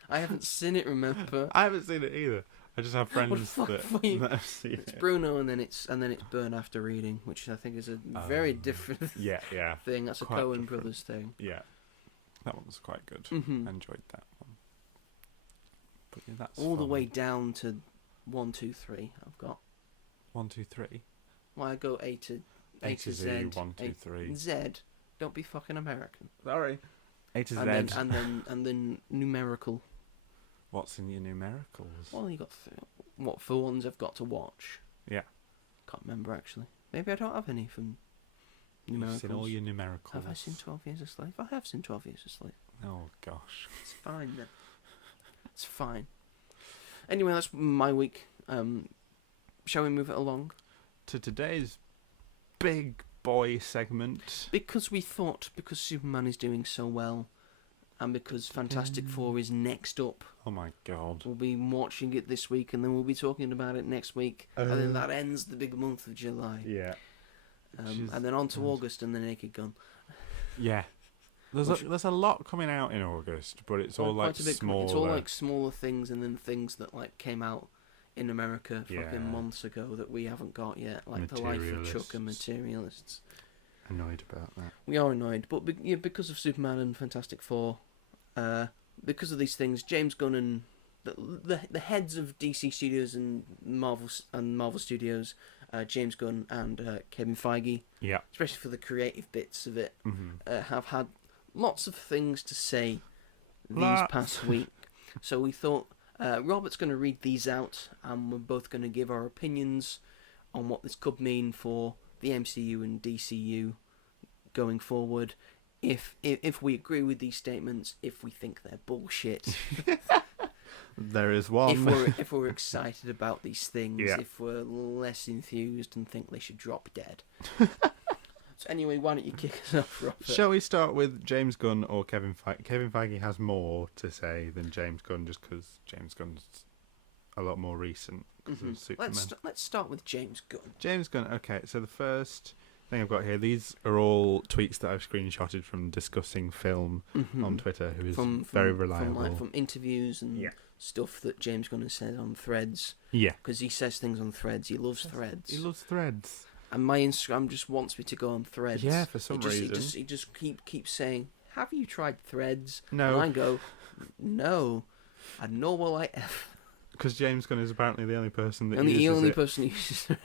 I haven't seen it, remember? I haven't seen it either. I just have friends that have seen it. It's Bruno, and then it's Burn After Reading, which I think is a very different thing. That's quite a Coen different. Brothers thing. Yeah, that one was quite good. Mm-hmm. I enjoyed that one. But yeah, that's all fun. the way down to 1, 2, 3. I've got 1, 2, 3. Well, I go A to Z. 1, 2, 3. Z. Don't be fucking American. Sorry. A to Z. And then numerical. What's in your numericals? Well, you got what for ones I've got to watch. Yeah. Can't remember actually. Maybe I don't have any from numericals. You've seen all your numericals. Have I seen 12 Years a Slave? I have seen 12 Years a Slave. Oh gosh. It's fine then. It's fine. Anyway, that's my week. Shall we move it along to today's big boy segment? Because Superman is doing so well. And because Fantastic Four is next up. Oh my God. We'll be watching it this week and then we'll be talking about it next week. And then that ends the big month of July. Yeah. And then on to August and the Naked Gun. Yeah. There's a lot coming out in August, but it's all like smaller. It's all like smaller things and then things that like came out in America fucking months ago that we haven't got yet. Like The Life of Chuck and Materialists. Annoyed about that. We are annoyed. But because of Superman and Fantastic Four... because of these things, James Gunn and the heads of DC Studios and Marvel Studios, James Gunn and Kevin Feige, especially for the creative bits of it, have had lots of things to say these past week. So we thought Robert's going to read these out, and we're both going to give our opinions on what this could mean for the MCU and DCU going forward. If we agree with these statements, if we think they're bullshit. There is one. If we're excited about these things, Yeah. if we're less enthused and think they should drop dead. So anyway, why don't you kick us off, Robert? Shall we start with James Gunn or Kevin Feige? Kevin Feige has more to say than James Gunn, just because James Gunn's a lot more recent. Of Superman. Let's start with James Gunn. James Gunn. Okay, so the first thing I've got here, these are all tweets that I've screenshotted from Discussing Film on Twitter, who is very reliable. From interviews and stuff that James Gunn has said on Threads. Yeah. Because he says things on Threads. He loves Threads. He loves Threads. And my Instagram just wants me to go on Threads. Yeah, for some reason. He just keeps saying, have you tried Threads? No. And I go, no. And nor will I ever. Because James Gunn is apparently the only person that the only it. person who uses Threads.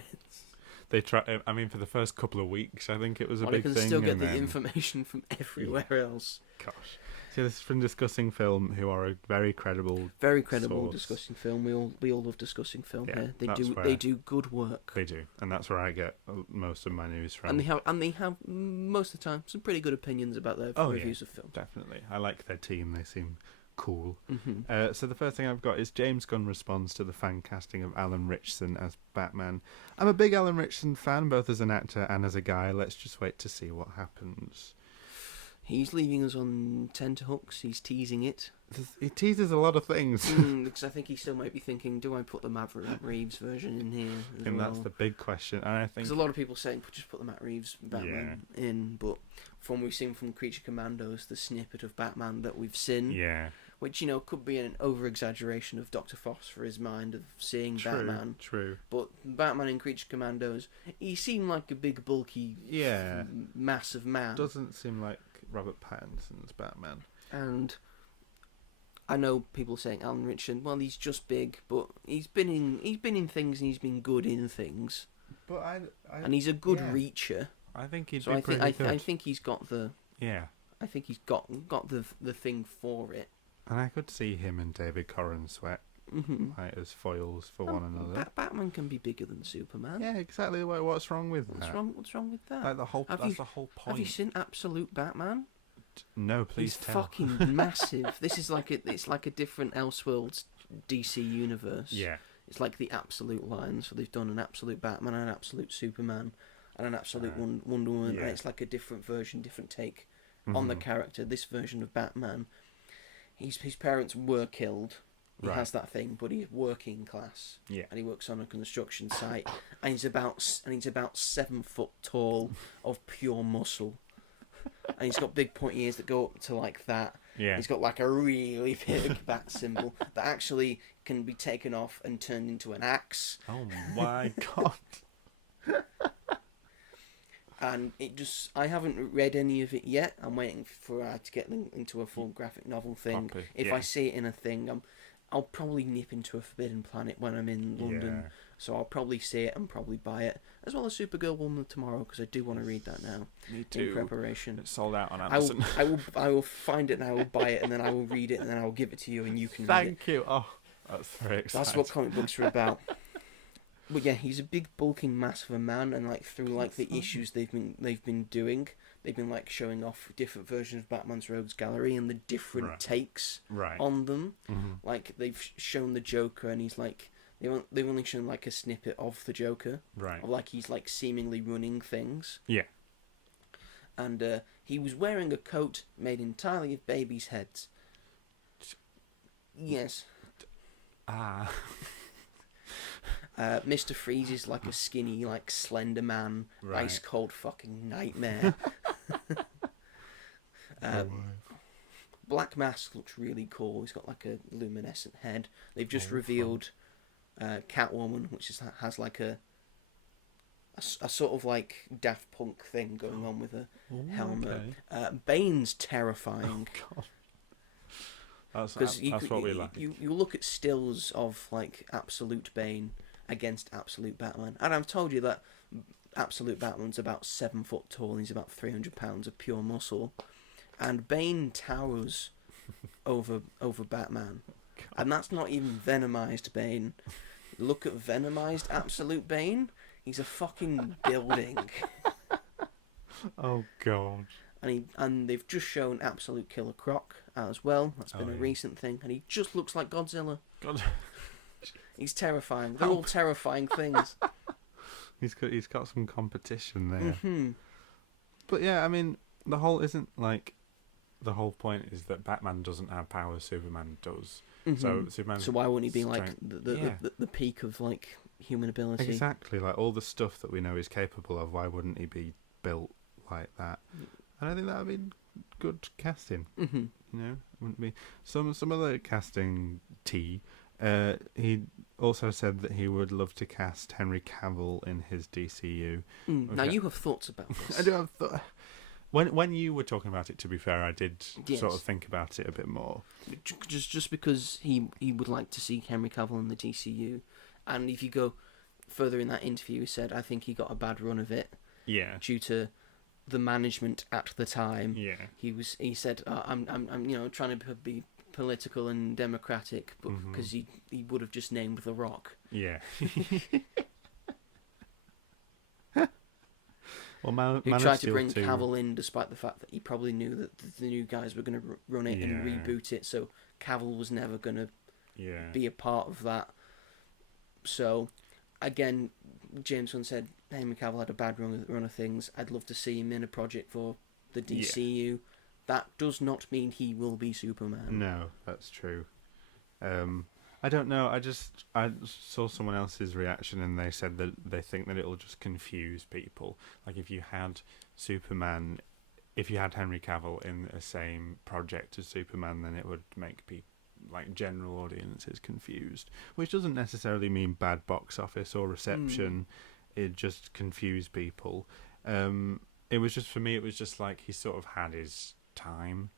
They try. I mean, for the first couple of weeks, I think it was a big thing. You can still get and the then... information from everywhere else. Gosh. So this is from Discussing Film, who are a very credible source. Discussing film. We all love discussing film here. They do good work. They do, and that's where I get most of my news from. And they have most of the time some pretty good opinions about their reviews of film. Definitely, I like their team. They seem cool. Mm-hmm. So the first thing I've got is James Gunn responds to the fan casting of Alan Ritchson as Batman. I'm a big Alan Ritchson fan, both as an actor and as a guy. Let's just wait to see what happens. He's leaving us on tenterhooks. He's teasing it. He teases a lot of things. Because I think he still might be thinking, do I put the Matt Reeves version in here as And well? that's the big question. And I think there's a lot of people saying, just put the Matt Reeves Batman in. But from what we've seen from Creature Commandos, the snippet of Batman that we've seen, which could be an over-exaggeration of Dr. Phosphor's mind of seeing Batman. True. But Batman in Creature Commandos, he seemed like a big, bulky, massive man. Doesn't seem like Robert Pattinson's Batman. And I know people saying Alan Ritchson, well, he's just big, but he's been in things and he's been good in things. But and he's a good reacher. I think he'd so be pretty good. I think he's got the I think he's got the thing for it. And I could see him and David Corran Sweat like, as foils for one another. Batman can be bigger than Superman. Yeah, exactly. What's wrong with that? What's wrong with that? Like the whole point. Have you seen Absolute Batman? No, please He's tell. fucking massive. This is it's like a different Elseworlds DC universe. Yeah. It's like the Absolute line. So they've done an Absolute Batman, an Absolute Superman, and an Absolute Wonder Woman. And it's like a different version, different take on the character. This version of Batman, his parents were killed. He has that thing, but he's working class. Yeah. And he works on a construction site, and he's about 7 foot tall of pure muscle. And he's got big pointy ears that go up to like that. Yeah. He's got like a really big bat symbol that actually can be taken off and turned into an axe. Oh my god. And I haven't read any of it yet. I'm waiting for to get into a full graphic novel thing. If I see it in a thing, I'll probably nip into a Forbidden Planet when I'm in London. So I'll probably see it and probably buy it, as well as Supergirl Woman of Tomorrow, because I do want to read that now. Me too. In preparation. It's sold out on Amazon. I will find it and I will buy it, and then I will read it, and then I will give it to you, and you can read it. Thank you. Oh, that's very exciting. That's what comic books are about. But yeah, he's a big bulking mass of a man, and like through like the issues they've been doing, they've been like showing off different versions of Batman's Rogues Gallery and the different takes on them. Like they've shown the Joker, and he's like they've only shown like a snippet of the Joker, of like he's like seemingly running things. Yeah. And he was wearing a coat made entirely of babies' heads. Yes. Mr. Freeze is like a skinny, like slender man, ice cold fucking nightmare. Black Mask looks really cool. He's got like a luminescent head. They've just revealed Catwoman, which has like a sort of like Daft Punk thing going on with a helmet. Okay. Bane's terrifying. Oh, God. That's what we like. You look at stills of like Absolute Bane against Absolute Batman, and I've told you that Absolute Batman's about 7 foot tall and he's about 300 pounds of pure muscle, and Bane towers over Batman. And that's not even Venomized Bane. Look at Venomized Absolute Bane. He's a fucking building. Oh god. And they've just shown Absolute Killer Croc as well. That's been a recent thing, and he just looks like Godzilla. God. He's terrifying. They're all terrifying things. He's got some competition there. Mm-hmm. But yeah, I mean, the whole point is that Batman doesn't have powers Superman does. Mm-hmm. So Superman. So why wouldn't he be like the peak of like human ability? Exactly, like all the stuff that we know he's capable of. Why wouldn't he be built like that? And I think that would be good casting. Mm-hmm. You know, wouldn't be some other casting tea. He also said that he would love to cast Henry Cavill in his DCU. Now you have thoughts about this. I do have thoughts. When you were talking about it, to be fair, I did sort of think about it a bit more. Just because he would like to see Henry Cavill in the DCU, and if you go further in that interview, he said I think he got a bad run of it. Yeah. Due to the management at the time. Yeah. He said I'm trying to be political and democratic, but because he would have just named The Rock. Yeah. Well, he tried to bring Cavill in, despite the fact that he probably knew that the new guys were going to run it and reboot it. So Cavill was never going to be a part of that. So, again, James Gunn said Henry Cavill had a bad run of things. I'd love to see him in a project for the DCU. Yeah. That does not mean he will be Superman. No, that's true. I don't know. I saw someone else's reaction, and they said that they think that it'll just confuse people. Like if you had Superman, if you had Henry Cavill in the same project as Superman, then it would make people, like general audiences, confused. Which doesn't necessarily mean bad box office or reception. It just confused people. It was just, for me, it was just like he sort of had his time.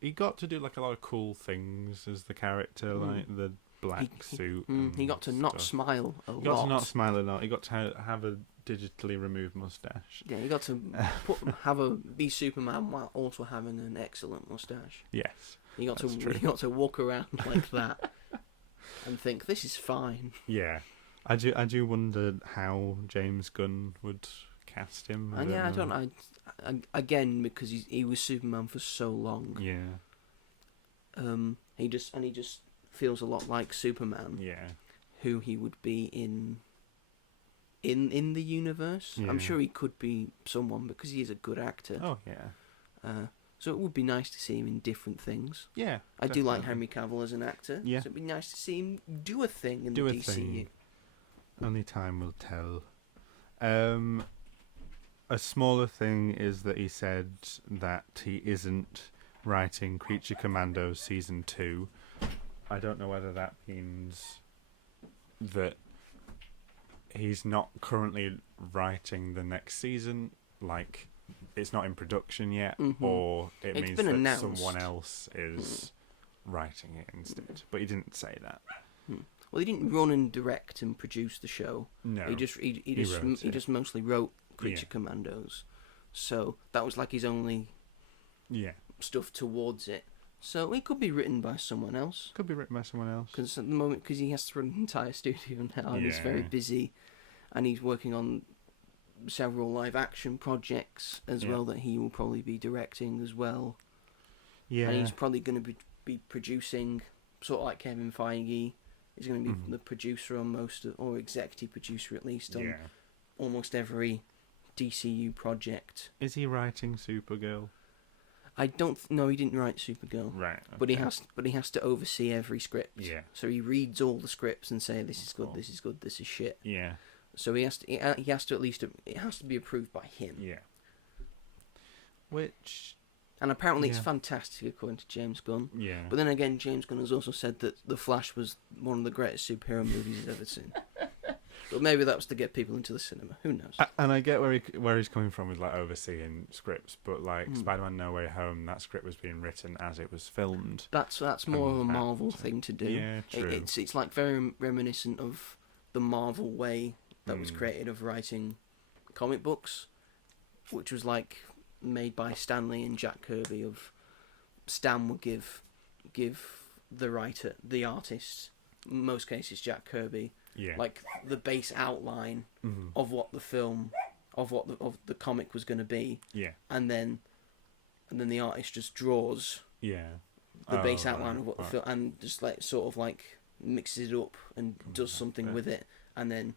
He got to do like a lot of cool things as the character, like the black suit. He got to not smile a lot. He got to not smile a lot. He got to have a digitally removed mustache. Yeah, he got to be Superman while also having an excellent mustache. Yes, he got to walk around like that and think this is fine. Yeah, I do wonder how James Gunn would cast him. I don't know. Again, because he was Superman for so long. Yeah. He just feels a lot like Superman. Yeah. Who he would be in the universe. Yeah. I'm sure he could be someone because he is a good actor. Oh yeah. So it would be nice to see him in different things. Yeah. I do like Henry Cavill as an actor. Yeah. So it'd be nice to see him do a thing in the DCU. Thing. Only time will tell. A smaller thing is that he said that he isn't writing Creature Commandos Season 2. I don't know whether that means that he's not currently writing the next season, like it's not in production yet, or it means that announced. Someone else is writing it instead. But he didn't say that. Well, he didn't run and direct and produce the show. No, he just mostly wrote Creature Commandos, so that was like his only stuff towards it. So it could be written by someone else. Because at the moment, because he has to run an entire studio now, and he's very busy, and he's working on several live action projects as well that he will probably be directing as well. Yeah, and he's probably going to be producing, sort of like Kevin Feige. He's going to be the producer on most of, or executive producer at least on almost every DCU project. Is he writing Supergirl? I don't know. He didn't write Supergirl, right? Okay. But he has to oversee every script. Yeah. So he reads all the scripts and say this is good, this is good, this is shit. Yeah. So he has to at least, it has to be approved by him. Yeah. Which. And apparently it's fantastic according to James Gunn. Yeah. But then again, James Gunn has also said that The Flash was one of the greatest superhero movies he's ever seen. But maybe that was to get people into the cinema. Who knows? And I get where he's coming from with like overseeing scripts, but like Spider-Man: No Way Home, that script was being written as it was filmed. That's more of a Marvel thing to do. Yeah, true. It's like very reminiscent of the Marvel way that was created of writing comic books, which was like made by Stan Lee and Jack Kirby of Stan would give the writer, the artist, in most cases Jack Kirby, like the base outline of what the film, of the comic was going to be, and then the artist just draws the base outline of what the film, and just like sort of like mixes it up and does something with it, and then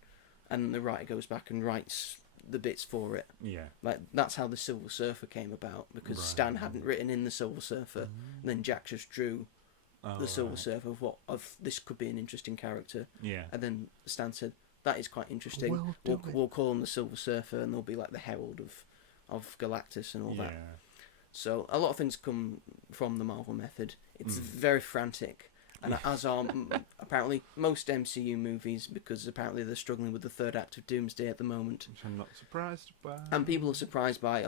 the writer goes back and writes the bits for it. Like that's how the Silver Surfer came about, because Stan hadn't written in the Silver Surfer, and then Jack just drew the Silver Surfer of this could be an interesting character. And then Stan said, that is quite interesting. We'll call him the Silver Surfer, and they'll be like the herald of Galactus and all that. So a lot of things come from the Marvel method. It's very frantic, and as are apparently most MCU movies, because apparently they're struggling with the third act of Doomsday at the moment. Which I'm not surprised by. And people are surprised by,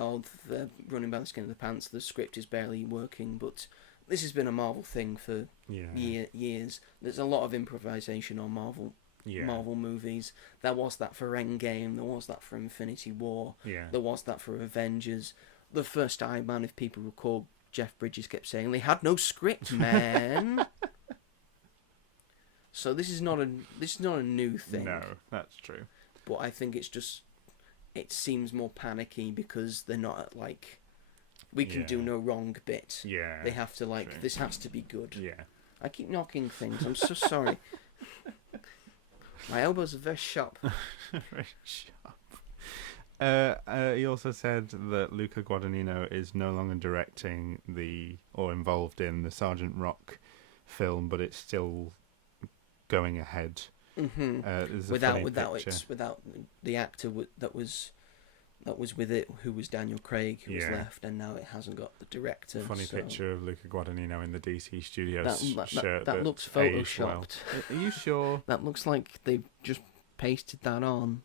they're running by the skin of the pants, the script is barely working, but this has been a Marvel thing for years. There's a lot of improvisation on Marvel movies. There was that for Endgame, there was that for Infinity War, there was that for Avengers. The first Iron Man, if people recall, Jeff Bridges kept saying, they had no script, man. So this is not a new thing. No, that's true. But I think it seems more panicky because they're not at, like, we can do no wrong bit. They have to, like, true. This has to be good. I keep knocking things. I'm so sorry. My elbows are very sharp. Very sharp. He also said that Luca Guadagnino is no longer directing or involved in the Sergeant Rock film, but it's still going ahead. Without the actor that was with it, who was Daniel Craig, who was left, and now it hasn't got the director. Funny picture of Luca Guadagnino in the DC Studios shirt. That looks photoshopped. Well. Are you sure? That looks like they've just pasted that on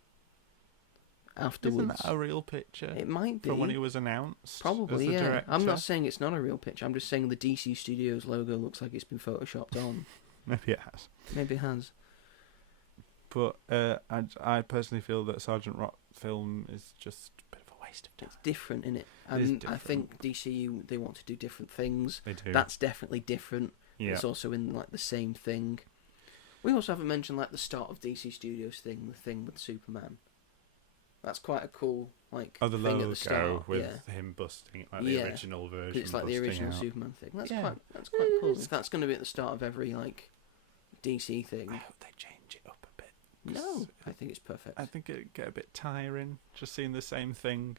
afterwards. Isn't that a real picture? It might be. From when he was announced? Probably, yeah. Director? I'm not saying it's not a real picture. I'm just saying the DC Studios logo looks like it's been photoshopped on. Maybe it has. Maybe it has. But I personally feel that Sergeant Rock film is just a bit of a waste of time. It's different, innit? And I think DCU, they want to do different things. They do. That's definitely different. It's also in like the same thing. We also haven't mentioned like the start of DC Studios thing, the thing with Superman. That's quite a cool like the thing logo at the start. with him busting, like the original version. It's like the original out. Superman thing. That's quite cool. If that's going to be at the start of every like DC thing. I hope they change it up a bit. No, I think it's perfect. I think it'd get a bit tiring just seeing the same thing.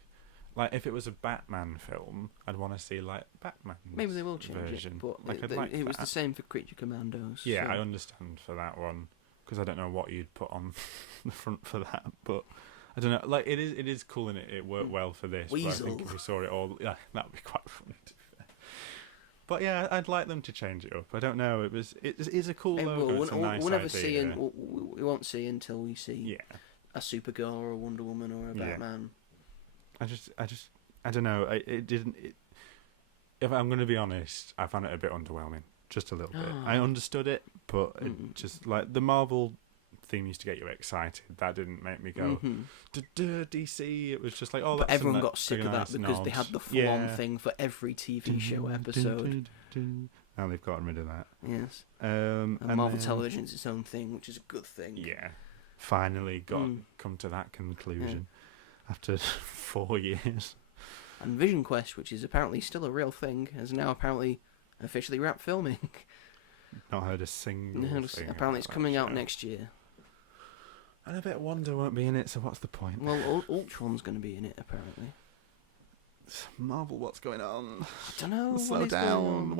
Like if it was a Batman film, I'd want to see like Batman's Maybe they will change version. it, but like it was the same for Creature Commandos. Yeah, so. I understand for that one because I don't know what you'd put on the front for that, but I don't know. Like it is cool and it worked well for this. Weasel. But I think if we saw it all, that'd be quite funny. To be fair. But yeah, I'd like them to change it up. I don't know. It is a cool logo. It's a nice we'll never idea. we won't see until we see a Supergirl or a Wonder Woman or a Batman. I don't know. If I'm going to be honest, I found it a bit underwhelming. Just a little bit. I understood it, but it just like the Marvel theme used to get you excited. That didn't make me go DC. It was just like, but everyone got sick of that because they had the full-on thing for every TV show episode. Now they've gotten rid of that. Yes. And Marvel Television's its own thing, which is a good thing. Yeah. Finally come to that conclusion after 4 years. And Vision Quest, which is apparently still a real thing, has now apparently officially wrapped filming. Not heard a single thing. Apparently it's coming out next year. And I bet Wanda won't be in it, so what's the point? Well, Ultron's going to be in it, apparently. Marvel, what's going on? I don't know. Slow down.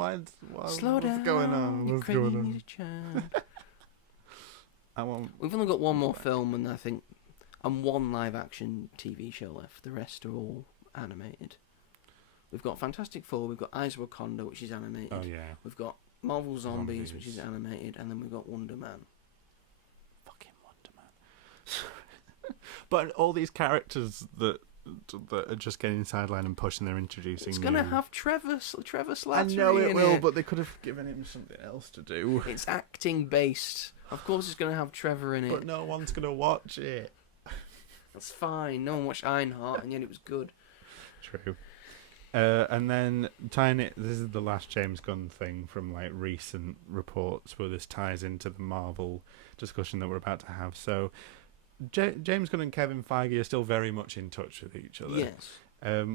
Slow down. What's going on? What's going on? We've only got one more film, and I think, and one live-action TV show left. The rest are all animated. We've got Fantastic Four. We've got Eyes of Wakanda, which is animated. Oh yeah. We've got Marvel Zombies, which is animated, and then we've got Wonder Man. But all these characters that are just getting sidelined and pushed, and they're introducing. It's going to have Trevor Slattery. I know it will, but they could have given him something else to do. It's acting based. Of course, it's going to have Trevor in it. But no one's going to watch it. That's fine. No one watched Ironheart, and yet it was good. True. And then tying it, this is the last James Gunn thing from like recent reports where this ties into the Marvel discussion that we're about to have. So James Gunn and Kevin Feige are still very much in touch with each other. Yes.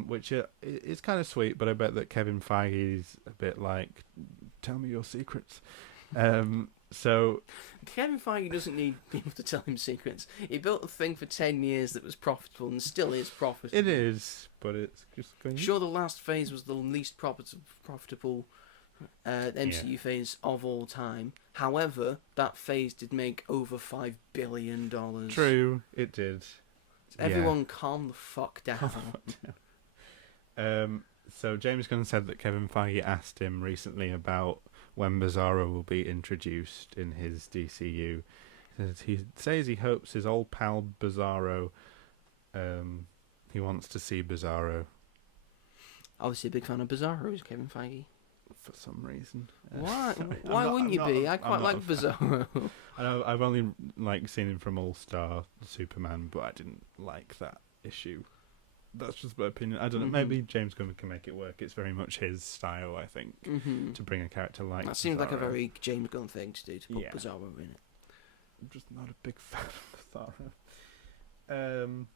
Which is kind of sweet, but I bet that Kevin Feige's a bit like, tell me your secrets. So Kevin Feige doesn't need people to tell him secrets. He built a thing for 10 years that was profitable and still is profitable. it is, but it's just going. Sure, the last phase was the least profitable MCU phase of all time. However, that phase did make over $5 billion. True, it did. Everyone calm the fuck down. So James Gunn said that Kevin Feige asked him recently about when Bizarro will be introduced in his DCU. He says he hopes his old pal Bizarro, he wants to see Bizarro. Obviously a big fan of Bizarro, is Kevin Feige. For some reason. Why? Sorry, Why wouldn't you be? I quite like Bizarro. I know I've only seen him from All Star Superman, but I didn't like that issue. That's just my opinion. I don't know. Maybe James Gunn can make it work. It's very much his style, I think, to bring a character like that seems Bizarro. like a very James Gunn thing to do, to put Bizarro in it. I'm just not a big fan of Bizarro.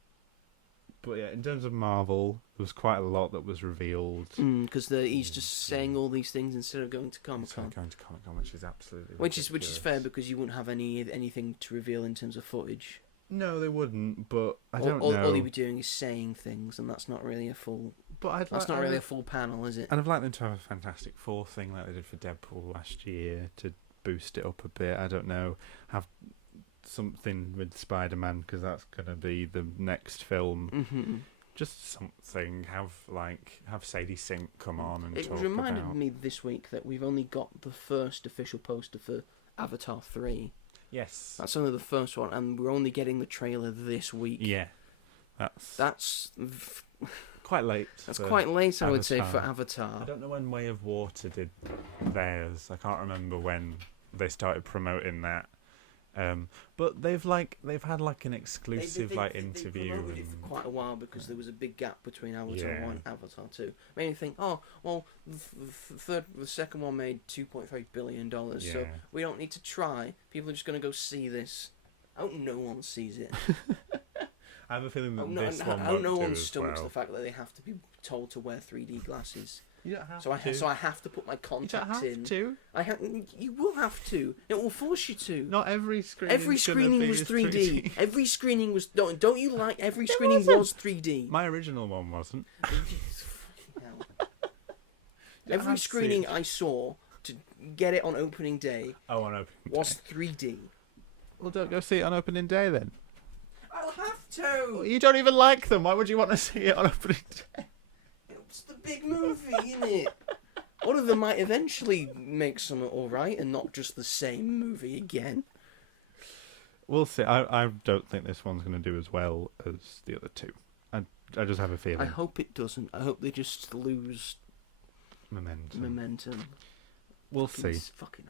But yeah, in terms of Marvel, there was quite a lot that was revealed. Because he's just saying all these things instead of going to Comic-Con. Going to Comic-Con, which is absolutely which is fair, because you wouldn't have anything to reveal in terms of footage. No, they wouldn't. But I don't know. All he'd be doing is saying things, and that's not really a full. That's not really a full panel, is it? And I'd like them to have a Fantastic Four thing like they did for Deadpool last year to boost it up a bit. I don't know. Have something with Spider-Man, because that's going to be the next film. Just something. Have Sadie Sink come on and talk about. It reminded me this week that we've only got the first official poster for Avatar 3. Yes. That's only the first one, and we're only getting the trailer this week. Yeah. That's quite late. That's quite late, I would say, for Avatar. I don't know when Way of Water did theirs. I can't remember when they started promoting that. But they've had an exclusive interview. They promoted it for quite a while because there was a big gap between Avatar 1 and Avatar 2. Made me think, the second one made $2.5 billion, so we don't need to try. People are just going to go see this. I hope no one sees it. I have a feeling that this one won't do as well. I hope no one stomachs the fact that they have to be told to wear 3D glasses. You don't have to. So I have to put my contacts in. You don't have to. You will have to. It will force you to. Not every screening. Every screening was 3D. Every screening was. Don't you like? Every screening was 3D. My original one wasn't. Every screening I saw to get it on opening day. On opening was 3D. Well, don't go see it on opening day then. I'll have to. You don't even like them. Why would you want to see it on opening day? It's the big movie, isn't it? One of them might eventually make something alright and not just the same movie again. We'll see. I don't think this one's going to do as well as the other two. I just have a feeling. I hope it doesn't. I hope they just lose momentum. We'll see. Fucking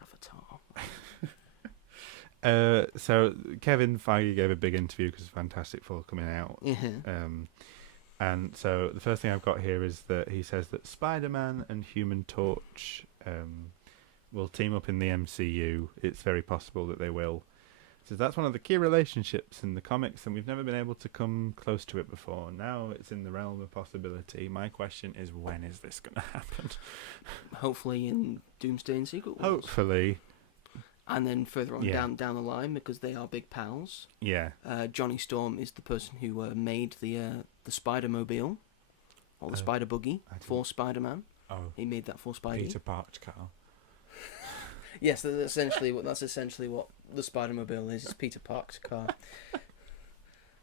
Avatar. So Kevin Feige gave a big interview because Fantastic Four coming out. And so the first thing I've got here is that he says that Spider-Man and Human Torch will team up in the MCU. It's very possible that they will. So that's one of the key relationships in the comics, and we've never been able to come close to it before. Now it's in the realm of possibility. My question is, when is this going to happen? Hopefully in Doomsday and Secret Wars. Hopefully. And then further on down the line, because they are big pals. Yeah. Johnny Storm is the person who made the Spider-Mobile, or the Spider Buggy for Spider-Man. Oh. He made that for Spidey. Peter Parked car. Yes, that's essentially what the Spider-Mobile is. It's Peter Parked car.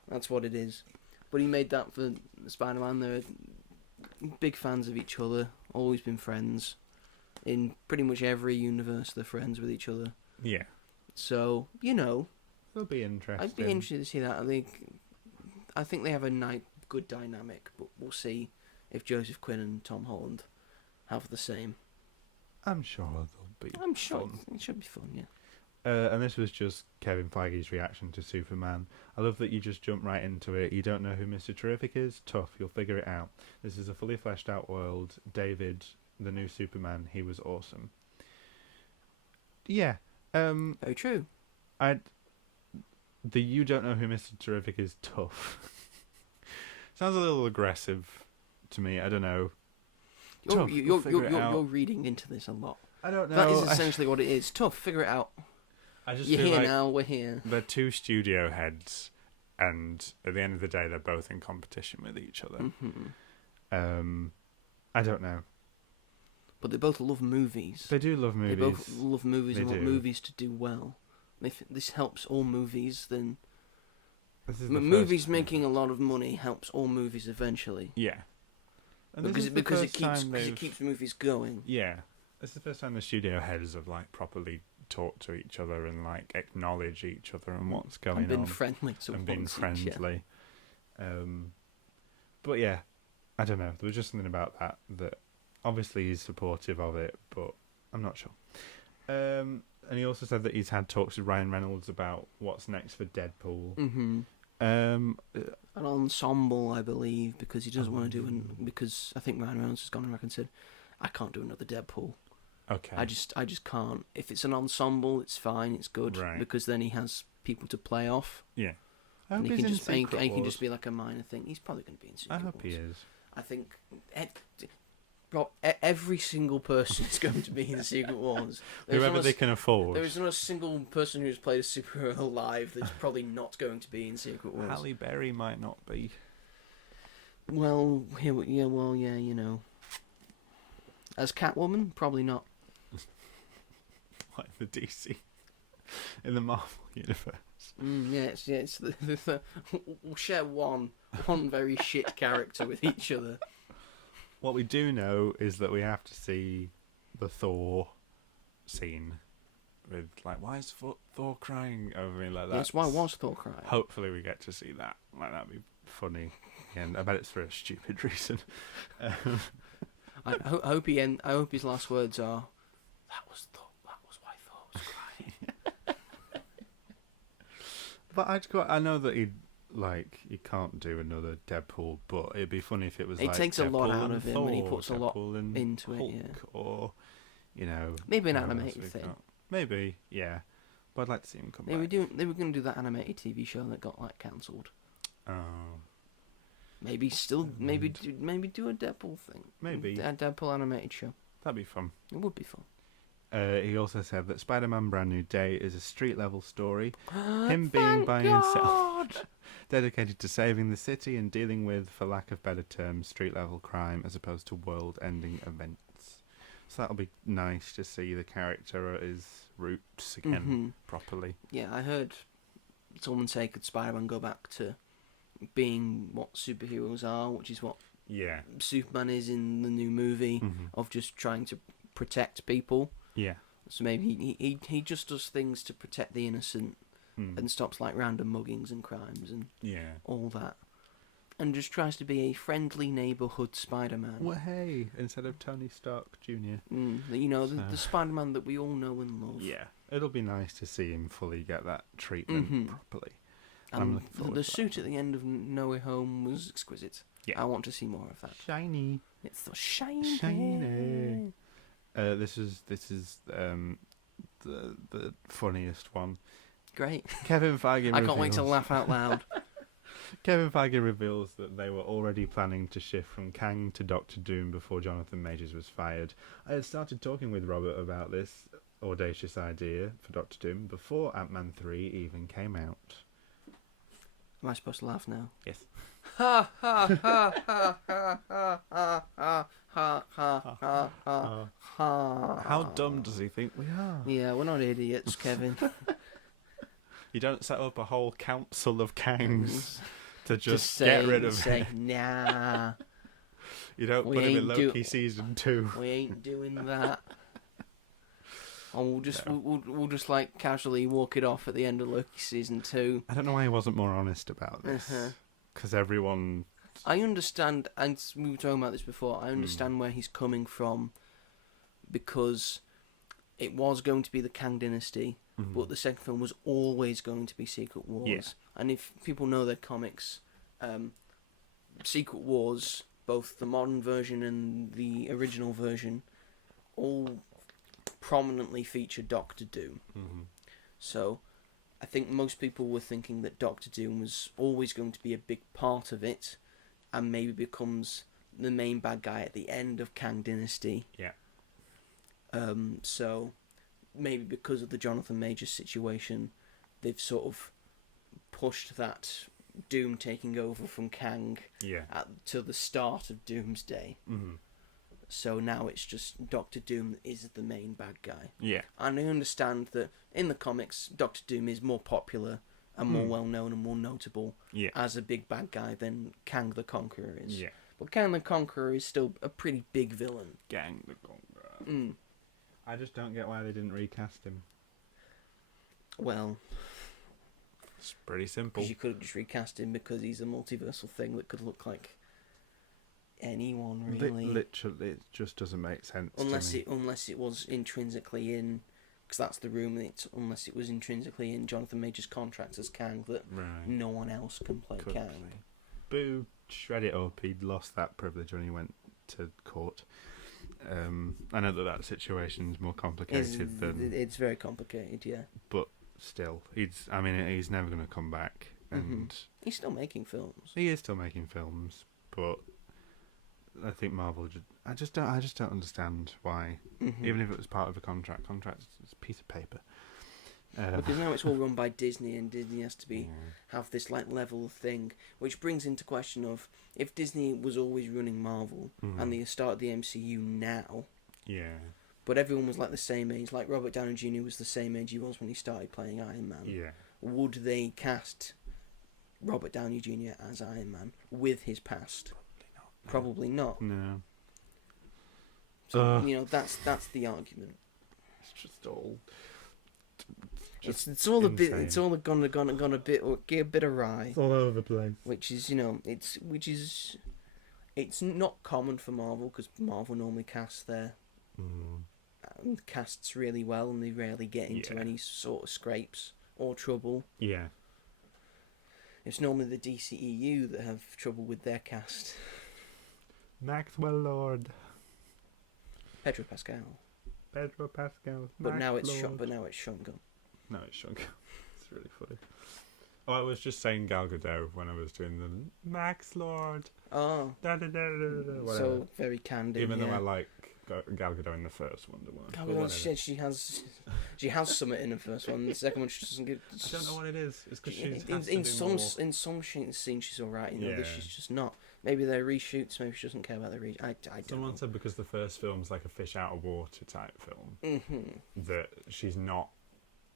That's what it is. But he made that for Spider-Man. They're big fans of each other. Always been friends. In pretty much every universe, they're friends with each other. Yeah. So, it'll be interesting. I'd be interested to see that. I think they have a good dynamic, but we'll see if Joseph Quinn and Tom Holland have the same. I'm sure they'll be. I'm sure it should be fun. Yeah. And this was just Kevin Feige's reaction to Superman. I love that you just jump right into it. You don't know who Mr. Terrific is? Tough, you'll figure it out. This is a fully fleshed out world. David, the new Superman, he was awesome. Yeah. Very true. The you don't know who Mr. Terrific is tough. Sounds a little aggressive to me. I don't know. You're reading into this a lot. I don't know. That is essentially what it is. Tough, figure it out. You're here now, we're here. They're two studio heads, and at the end of the day, they're both in competition with each other. Mm-hmm. I don't know. But they both love movies. They do love movies. They both love movies and want do. movies to do well. If this helps all movies, then movies making a lot of money helps all movies eventually. Yeah. And Because it keeps movies going. Yeah. It's the first time the studio heads have like properly talked to each other and like acknowledge each other and what's going on. And been friendly to and been friendly. But yeah, I don't know. There was just something about that obviously he's supportive of it, but I'm not sure. And he also said that he's had talks with Ryan Reynolds about what's next for Deadpool. Mm-hmm. An ensemble, I believe, because he doesn't want to do because I think Ryan Reynolds has gone on record and said, I can't do another Deadpool. Okay. I just can't. If it's an ensemble, it's fine, it's good, right. because then he has people to play off. Yeah. And he can just be like a minor thing. He's probably going to be in Secret Wars. I hope he is. I think every single person is going to be in Secret Wars. Whoever they can afford. There is not a single person who's played a superhero alive that's probably not going to be in Secret Wars. Halle Berry might not be. Well, you know. As Catwoman, probably not. Like the DC. In the Marvel universe. It's we'll share one very shit character with each other. What we do know is that we have to see the Thor scene with like, why is Thor crying over me like that? Yes, why was Thor crying? Hopefully we get to see that. Like, that'd be funny. And I bet it's for a stupid reason. I hope his last words are, that was why Thor was crying. But I know that he can't do another Deadpool, but it'd be funny if it was. It like takes a Deadpool lot out of him, and he puts a lot and into Hulk, it. Yeah. Or maybe an animated thing. Maybe, yeah. But I'd like to see him come back. They were going to do that animated TV show that got cancelled. Oh. Maybe do a Deadpool thing. Maybe a Deadpool animated show. That'd be fun. It would be fun. He also said that Spider-Man Brand New Day is a street-level story. Him being by himself, dedicated to saving the city and dealing with, for lack of better terms, street-level crime as opposed to world-ending events. So that'll be nice to see the character at his roots again properly. Yeah, I heard someone say, could Spider-Man go back to being what superheroes are, which is what Superman is in the new movie, of just trying to protect people. Yeah. So maybe he just does things to protect the innocent and stops like random muggings and crimes and all that. And just tries to be a friendly neighbourhood Spider-Man. Well, hey, instead of Tony Stark Jr. The Spider-Man that we all know and love. Yeah, it'll be nice to see him fully get that treatment properly. And the suit at the end of No Way Home was exquisite. Yeah. I want to see more of that. Shiny. It's so shiny. Shiny. This is the funniest one. Great. Kevin Feige. I can't wait to laugh out loud. Kevin Feige reveals that they were already planning to shift from Kang to Doctor Doom before Jonathan Majors was fired. I had started talking with Robert about this audacious idea for Doctor Doom before Ant-Man 3 even came out. Am I supposed to laugh now? Yes. Ha ha ha ha ha ha ha ha ha ha ha ha. How dumb does he think we are? Yeah, we're not idiots, Kevin. You don't set up a whole council of Kangs to just say, get rid of say, him. Nah. You don't put him in Loki season 2. We ain't doing that. And we'll just like casually walk it off at the end of Loki season 2. I don't know why he wasn't more honest about this. Because everyone. I understand, and we were talking about this before. I understand where he's coming from, because it was going to be the Kang dynasty, but the second film was always going to be Secret Wars. Yeah. And if people know their comics, Secret Wars, both the modern version and the original version, all prominently feature Doctor Doom. Mm-hmm. So I think most people were thinking that Doctor Doom was always going to be a big part of it, and maybe becomes the main bad guy at the end of Kang Dynasty. Yeah. So maybe because of the Jonathan Majors situation, they've sort of pushed that Doom taking over from Kang to the start of Doomsday. Mm-hmm. So now it's just Doctor Doom that is the main bad guy. Yeah. And I understand that in the comics, Doctor Doom is more popular and more well-known and more notable as a big bad guy than Kang the Conqueror is. Yeah. But Kang the Conqueror is still a pretty big villain. Kang the Conqueror. I just don't get why they didn't recast him. Well, it's pretty simple. because you could have just recast him because he's a multiversal thing that could look like anyone, really. Literally, it just doesn't make sense unless to me. Unless it was intrinsically in, because that's the rumour. Unless it was intrinsically in Jonathan Majors' contract as Kang that no one else can play Kang. Boo! Shred it up. He'd lost that privilege when he went to court. I know that situation's more complicated than. It's very complicated, yeah. But still, he's never going to come back, and he's still making films. He is still making films, but I think Marvel. I just don't understand why. Even if it was part of a contract is a piece of paper. Because now it's all run by Disney, and Disney has to have this like level thing, which brings into question of if Disney was always running Marvel and they started the MCU now. Yeah. But everyone was like the same age. Like Robert Downey Jr. was the same age he was when he started playing Iron Man. Yeah. Would they cast Robert Downey Jr. as Iron Man with his past? Probably not. No. So that's the argument. It's just all. It's all a bit. It's all gone a bit or get a bit awry. It's all over the place. Which is it's not common for Marvel because Marvel normally casts their casts really well and they rarely get into any sort of scrapes or trouble. Yeah. It's normally the DCEU that have trouble with their cast. Maxwell Lord. Pedro Pascal. But now it's Lord. Sean Gunn. No, it's Sean Gunn. It's really funny. Oh, I was just saying Gal Gadot when I was doing the Max Lord. Oh. So very candid. Even though I like Gal Gadot in the first Wonder Woman. Gal Gadot, she has something in the first one. The second one she doesn't get. I don't know what it is. It's because in some scenes she's alright. This she's just not. Maybe they're reshoots. Maybe she doesn't care about the reshoot. I don't know. Someone said because the first film's like a fish out of water type film that she's not.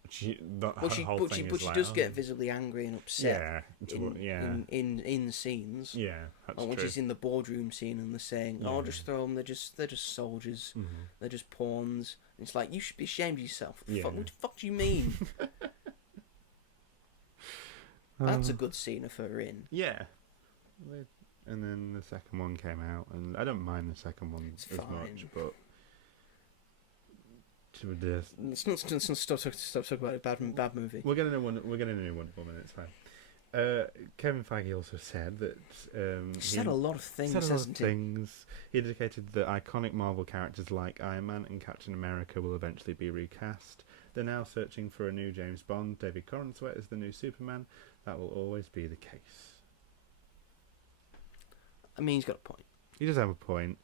She does get visibly angry and upset. In scenes. Yeah, that's when true. she's in the boardroom scene and they're saying, just throw them. They're just soldiers. They're just pawns. And it's like you should be ashamed of yourself. What the fuck do you mean? That's a good scene of her in. Yeah. And then the second one came out, and I don't mind the second one as much, but. Let's not stop talking about a bad movie. We're getting a new Wonder Woman. It's fine. Kevin Feige also said that he said a lot of things. He indicated that iconic Marvel characters like Iron Man and Captain America will eventually be recast. They're now searching for a new James Bond. David Corenswet is the new Superman. That will always be the case. I mean, he's got a point. He does have a point,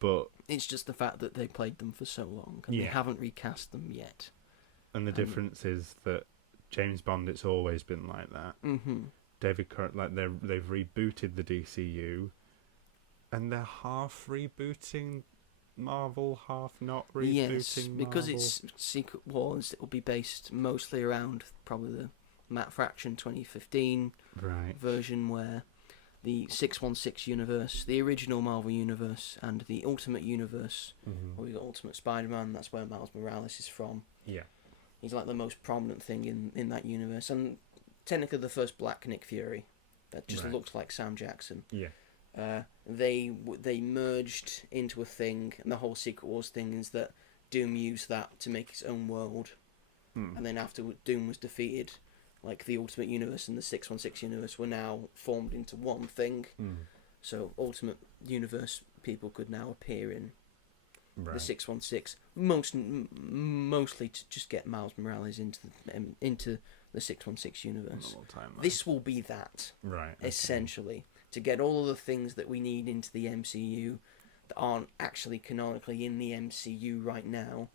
but it's just the fact that they played them for so long and they haven't recast them yet. And the difference is that James Bond, it's always been like that. David they've rebooted the DCU, and they're half rebooting Marvel, half not rebooting Marvel. Because it's Secret Wars, it will be based mostly around probably the Matt Fraction 2015 version where the 616 universe, the original Marvel universe, and the Ultimate universe, where we got Ultimate Spider-Man, that's where Miles Morales is from. Yeah. He's like the most prominent thing in that universe, and technically the first Black Nick Fury, that just looked like Sam Jackson. Yeah. They merged into a thing, and the whole Secret Wars thing is that Doom used that to make his own world, and then after Doom was defeated, like the Ultimate Universe and the 616 Universe were now formed into one thing. So Ultimate Universe people could now appear in the 616, mostly to just get Miles Morales into the 616 universe. This will be that, essentially, to get all of the things that we need into the MCU that aren't actually canonically in the MCU right now,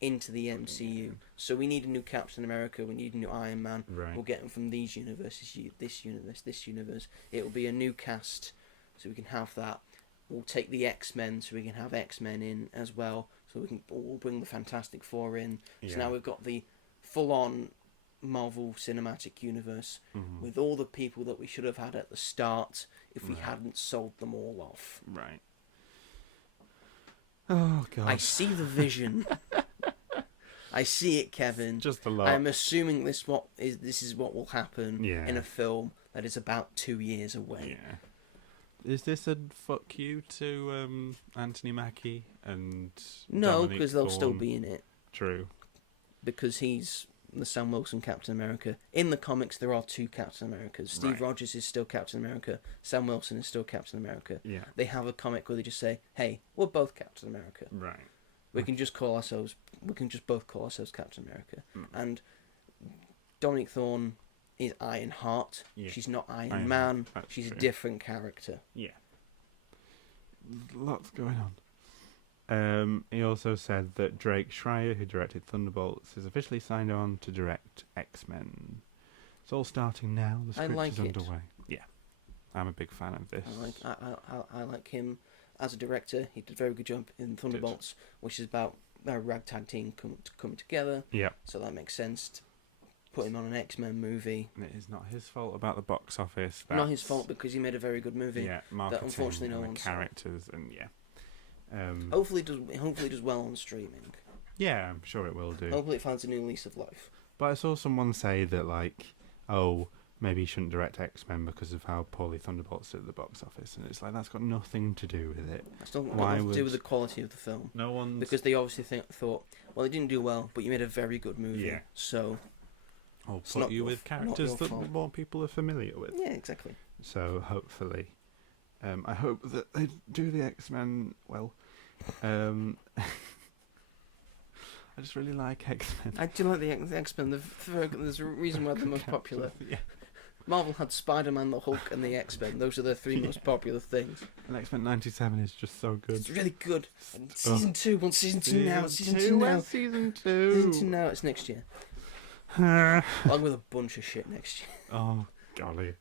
into the MCU. So we need a new Captain America, we need a new Iron Man. We'll get them from these universes, this universe. It will be a new cast, so we can have that. We'll take the X-Men, so we can have X-Men in as well. So we'll bring the Fantastic Four in. So now we've got the full-on Marvel Cinematic Universe with all the people that we should have had at the start if we hadn't sold them all off. Oh God! I see the vision. I see it, Kevin. Just a lot. I'm assuming this is what will happen in a film that is about 2 years away. Is this a fuck you to Anthony Mackie and No, because they'll still be in it. True. Because he's the Sam Wilson Captain America. In the comics, there are 2 Captain Americas. Steve Rogers is still Captain America. Sam Wilson is still Captain America. They have a comic where they just say, "Hey, we're both Captain America." We can just both call ourselves Captain America. And Dominic Thorne is Ironheart. She's not Iron Man. She's a different character. Lots going on. He also said that Drake Schreier, who directed Thunderbolts, is officially signed on to direct X-Men. It's all starting now. The script is underway. I'm a big fan of this. I like him as a director. He did a very good job in Thunderbolts, which is about a ragtag team come together. So that makes sense to put him on an X-Men movie. And it is not his fault about the box office. Not his fault, because he made a very good movie. Marketing, that unfortunately no one saw. Characters and hopefully it does well on streaming. I'm sure it will do. Hopefully it finds a new lease of life. But I saw someone say that, like, maybe he shouldn't direct X-Men because of how poorly Thunderbolts did at the box office, and it's like, that's got nothing to do with it. That's not nothing to do with the quality of the film. No one, because they obviously thought, well, it didn't do well, but you made a very good movie. So I'll put you with characters that more people are familiar with. Yeah, exactly. So hopefully, I hope that they do the X-Men well. I just really like X-Men. I do like the X-Men. There's a reason why they're the most popular. Marvel had Spider-Man, the Hulk, and the X-Men. Those are the 3 most popular things. And X-Men 97 is just so good. It's really good. And season 2, well, season 2 now. Season 2 now. It's next year. Along with a bunch of shit next year. Oh, golly.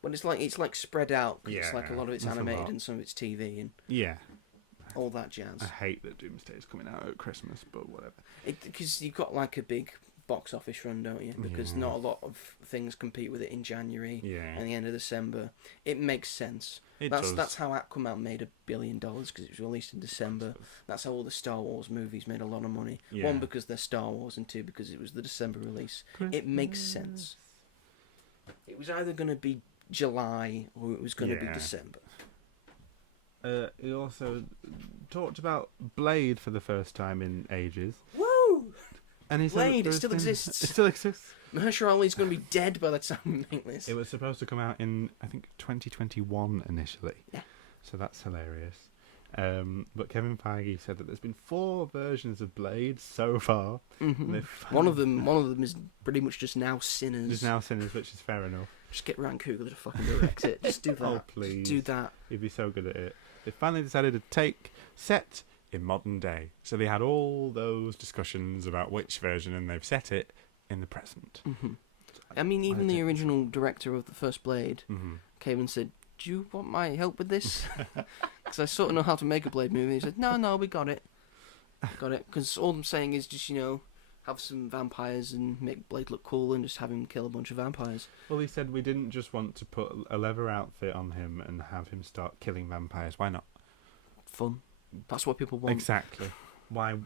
But it's like spread out. It's like a lot of it's animated and some of it's TV and all that jazz. I hate that Doomsday is coming out at Christmas, but whatever. Because you've got like a big box office run, don't you? Because not a lot of things compete with it in January and the end of December. It makes sense. That's how Aquaman made $1 billion, because it was released in December. That's how all the Star Wars movies made a lot of money. 1, because they're Star Wars, and 2, because it was the December release. It makes sense. It was either going to be July or it was going to be December. He also talked about Blade for the first time in ages. Woo! And he Blade, it still exists. It still exists. Mahershala Ali's going to be dead by the time we make this. It was supposed to come out in, I think, 2021 initially. So that's hilarious. But Kevin Feige said that there's been 4 versions of Blade so far. One of them is pretty much just now Sinners. Which is fair enough. Just get Ryan Coogler to fucking direct it. Just do that. Oh, please. Just do that. He'd be so good at it. They finally decided to take set in modern day. So they had all those discussions about which version, and they've set it in the present. I mean, even the original director of the first Blade came and said, "Do you want my help with this?" Because I sort of know how to make a Blade movie. He said, No, we got it. Because all I'm saying is just, have some vampires and make Blade look cool and just have him kill a bunch of vampires. Well, he said we didn't just want to put a leather outfit on him and have him start killing vampires. Why not? Fun. That's what people want. Exactly. Why?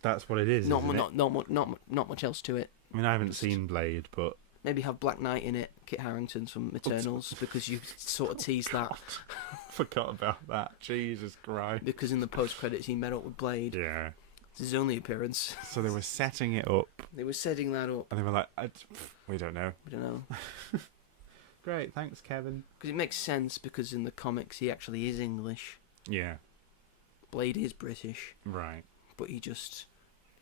That's what it is. Not much else to it. I mean, I haven't seen Blade, but maybe have Black Knight in it, Kit Harington from Eternals, because you sort of teased that. Forgot about that. Jesus Christ. Because in the post credits he met up with Blade. Yeah. It's his only appearance. So they were setting it up. They were setting that up. And they were like, we don't know. We don't know. Great, thanks, Kevin. Because it makes sense, because in the comics he actually is English. Yeah. Blade is British. Right. But he just...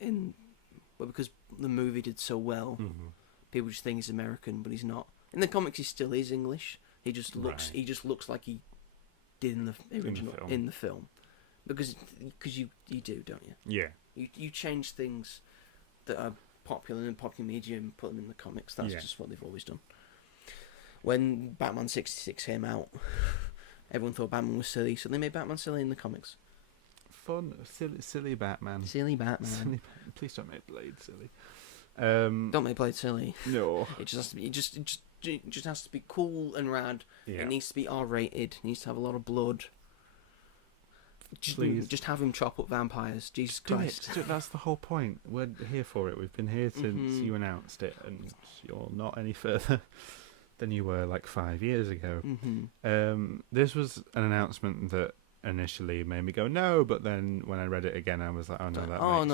because the movie did so well, people just think he's American, but he's not. In the comics he still is English. He just looks like he did in the original, in the film. Because you do, don't you? Yeah. You change things that are popular in popular media and put them in the comics. That's just what they've always done. When Batman 66 came out, everyone thought Batman was silly, so they made Batman silly in the comics. Fun, silly Batman. Silly Batman. Please don't make Blade silly. Don't make Blade silly. No. It just has to be. It just has to be cool and rad. Yeah. It needs to be R-rated. It needs to have a lot of blood. Please. Just have him chop up vampires. Jesus Christ. That's the whole point. We're here for it. We've been here since you announced it, and you're not any further than you were like 5 years ago. This was an announcement that initially made me go no, but then when I read it again, I was like, oh no, that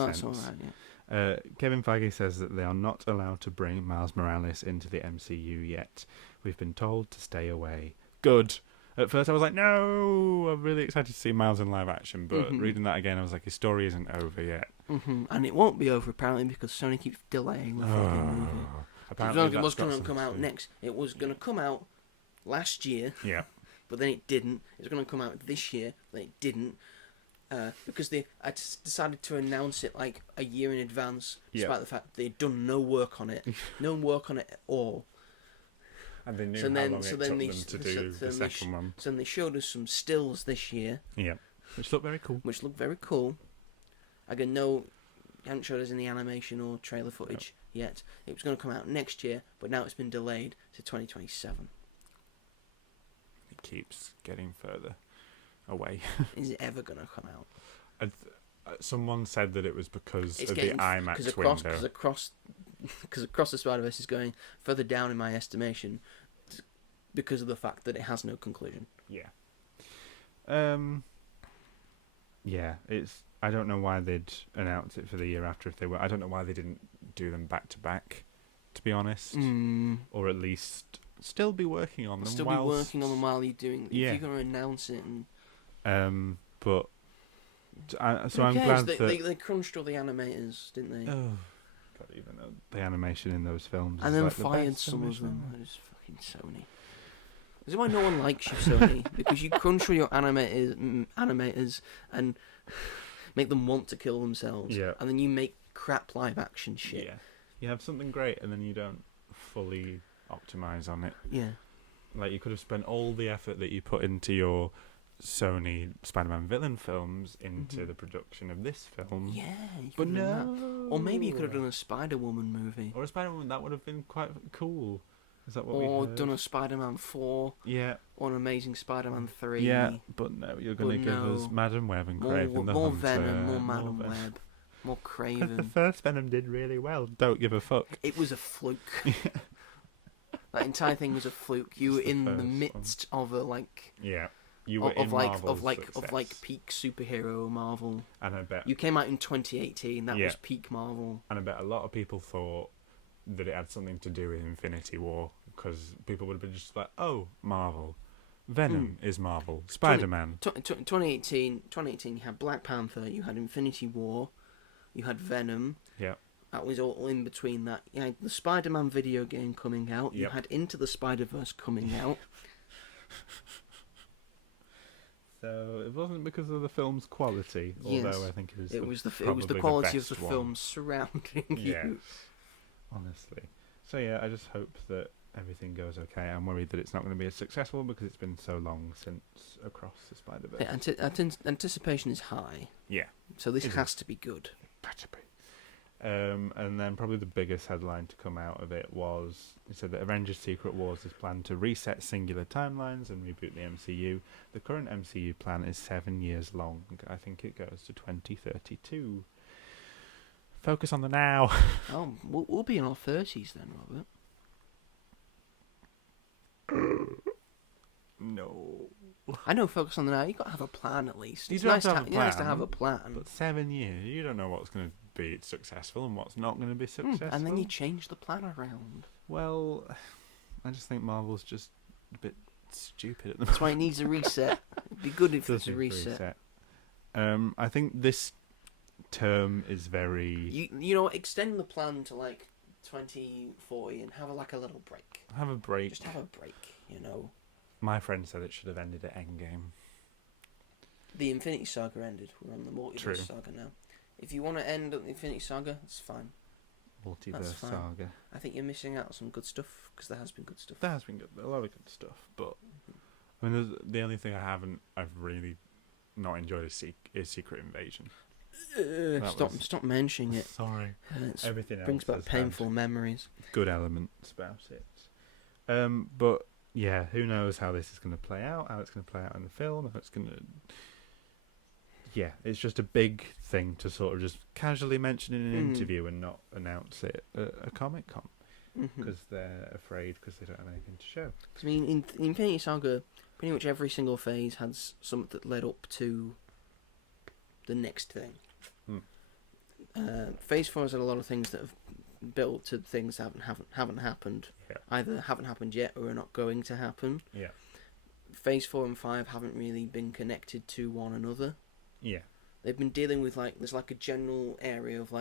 makes sense. That's all right. Yeah. Kevin Feige says that they are not allowed to bring Miles Morales into the MCU yet. We've been told to stay away. Good. At first I was like, no, I'm really excited to see Miles in live action, but reading that again I was like, his story isn't over yet. And it won't be over apparently, because Sony keeps delaying the fucking movie. Apparently it was going to come out next. It was going to come out last year. Yeah. But then it didn't. It was going to come out this year, but it didn't. Because I decided to announce it like a year in advance, despite the fact they'd done no work on it. No work on it at all. And they knew how long it took them to do the second one. So then they showed us some stills this year. Yeah. Which looked very cool. Again, no, they haven't showed us any animation or trailer footage yet. It was going to come out next year, but now it's been delayed to 2027. It keeps getting further away. Is it ever going to come out? Someone said that it was because of the IMAX window. Because Across the Spider-Verse is going further down in my estimation because of the fact that it has no conclusion. Yeah. Yeah, I don't know why they'd announce it for the year after if they were. I don't know why they didn't do them back to back, to be honest. Or at least still be working on them. While you're doing. Yeah. If you're going to announce it. But I'm glad that they crunched all the animators, didn't they? Oh, God, even the animation in those films. And then fired some of them. That is fucking Sony. This is why no one likes you, Sony, because you crunch all your animators and make them want to kill themselves. Yeah. And then you make crap live action shit. Yeah. You have something great and then you don't fully optimize on it. Yeah. Like, you could have spent all the effort that you put into your Sony Spider-Man villain films into the production of this film. Yeah. But no. Or maybe you could have done a Spider-Woman movie. Or a Spider-Woman, that would have been quite cool. Is that what or done a Spider-Man 4. Yeah. Or an Amazing Spider-Man 3. Yeah, but no, you're going to give us Madam Web and Craven the more Hunter. Venom, more Madam Web, more Craven. The first Venom did really well. Don't give a fuck. It was a fluke. That entire thing was a fluke. You were in the midst of a Yeah. You were in Marvel's of peak superhero Marvel. And I bet you came out in 2018. That was peak Marvel. And I bet a lot of people thought that it had something to do with Infinity War, because people would have been just like, oh, Marvel. Venom is Marvel. Spider-Man. 2018, you had Black Panther, you had Infinity War, you had Venom. Yeah. That was all in between that. You had the Spider-Man video game coming out. You had Into the Spider-Verse coming out. So it wasn't because of the film's quality, although I think it was the quality of the film surrounding you. Honestly. So yeah, I just hope that everything goes okay. I'm worried that it's not going to be as successful because it's been so long since Across the Spider-Verse. Yeah, anticipation is high. Yeah. So this has to be good. Better be. And then probably the biggest headline to come out of it was, it said that Avengers Secret Wars is planned to reset singular timelines and reboot the MCU. The current MCU plan is 7 years long. I think it goes to 2032. Focus on the now. Oh, we'll be in our 30s then, Robert. No. I know, focus on the now. You got to have a plan at least. You It's do have nice to have a plan. nice to have a plan. But 7 years, you don't know what's going to be successful and what's not going to be successful. And then you change the plan around. Well, I just think Marvel's just a bit stupid at the moment. That's why it needs a reset. It'd be good if it's a reset. I think this term is very... You know, extend the plan to like 2040 and have a little break. Have a break. Just have a break, you know. My friend said it should have ended at Endgame. The Infinity Saga ended. We're on the Multiverse Saga now. If you want to end at the Infinity Saga, that's fine. Multiverse Saga. I think you're missing out on some good stuff, because there has been good stuff. There has been a lot of good stuff, but I mean, the only thing I've really not enjoyed is Secret Invasion. Stop mentioning it. Sorry. Everything else brings back painful memories. Good elements about it. But yeah, who knows how this is going to play out? How it's going to play out in the film? If it's going to... Yeah, it's just a big thing to sort of just casually mention in an interview and not announce it at a Comic-Con. Because they're afraid because they don't have anything to show. I mean, in Infinity Saga, pretty much every single phase has something that led up to the next thing. Phase 4 has had a lot of things that have built to things that haven't happened. Yeah. Either haven't happened yet or are not going to happen. Yeah. Phase 4 and 5 haven't really been connected to one another. Yeah. They've been dealing with there's a general area of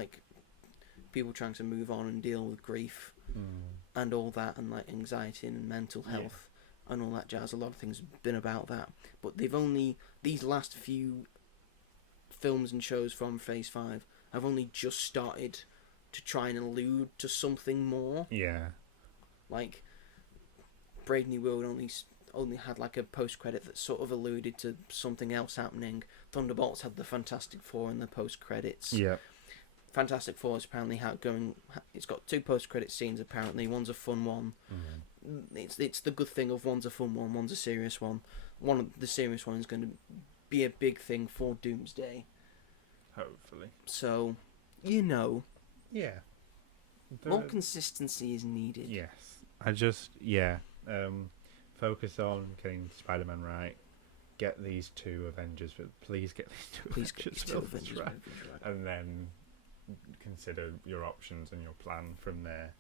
people trying to move on and deal with grief and all that, and anxiety and mental health and all that jazz. A lot of things have been about that, but these last few films and shows from Phase 5 have only just started to try and allude to something more. Yeah. Like Brave New World only had a post credit that sort of alluded to something else happening. Thunderbolts had the Fantastic Four in the post credits. Yeah. Fantastic Four is apparently it's got 2 post credit scenes apparently. One's a fun one. It's the good thing of one's a fun one, one's a serious one. One of the serious one is going to be a big thing for Doomsday. Hopefully. So, you know. Yeah. More consistency is needed. Yes. Focus on getting Spider-Man right. Get these 2 Avengers, but please get these 2 Avengers right. And then consider your options and your plan from there.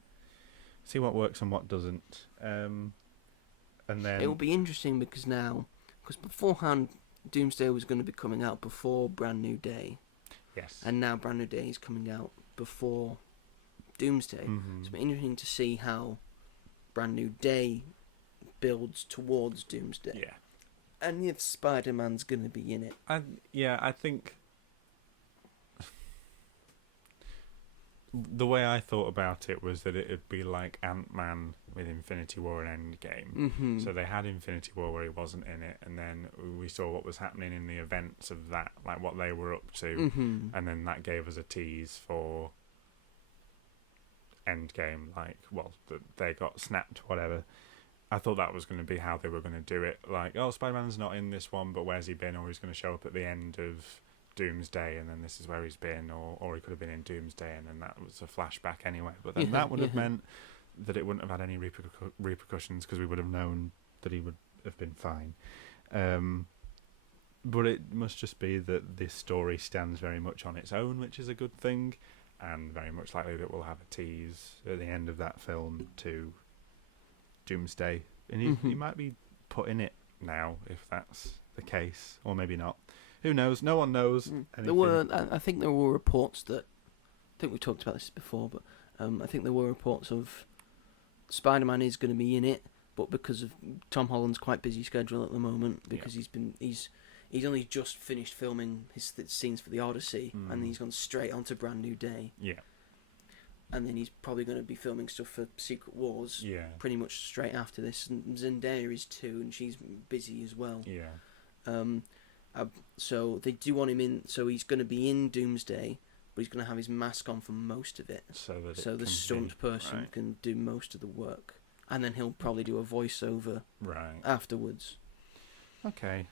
See what works and what doesn't. And then it will be interesting because beforehand Doomsday was going to be coming out before Brand New Day. Yes. And now Brand New Day is coming out before Doomsday. So it'll be interesting to see how Brand New Day builds towards Doomsday. Yeah. And if Spider-Man's going to be in it. I think the way I thought about it was that it would be like Ant-Man with Infinity War and Endgame. So they had Infinity War where he wasn't in it, and then we saw what was happening in the events of that, what they were up to, and then that gave us a tease for Endgame, they got snapped, whatever. I thought that was going to be how they were going to do it. Spider-Man's not in this one, but where's he been? Or he's going to show up at the end of Doomsday, and then this is where he's been, or he could have been in Doomsday, and then that was a flashback anyway. But then that would have meant that it wouldn't have had any repercussions because we would have known that he would have been fine. But it must just be that this story stands very much on its own, which is a good thing, and very much likely that we'll have a tease at the end of that film to Doomsday, and he might be put in it now if that's the case, or maybe not. Who knows? No one knows. I think there were reports that, I think we talked about this before, but I think there were reports of Spider-Man is going to be in it, but because of Tom Holland's quite busy schedule at the moment, because he's only just finished filming his scenes for the Odyssey, and he's gone straight onto Brand New Day. Yeah. And then he's probably going to be filming stuff for Secret Wars. Yeah. Pretty much straight after this. And Zendaya is too, and she's busy as well. Yeah. So they do want him in. So he's going to be in Doomsday, but he's going to have his mask on for most of it. So the stunt person can do most of the work, and then he'll probably do a voiceover afterwards. Okay.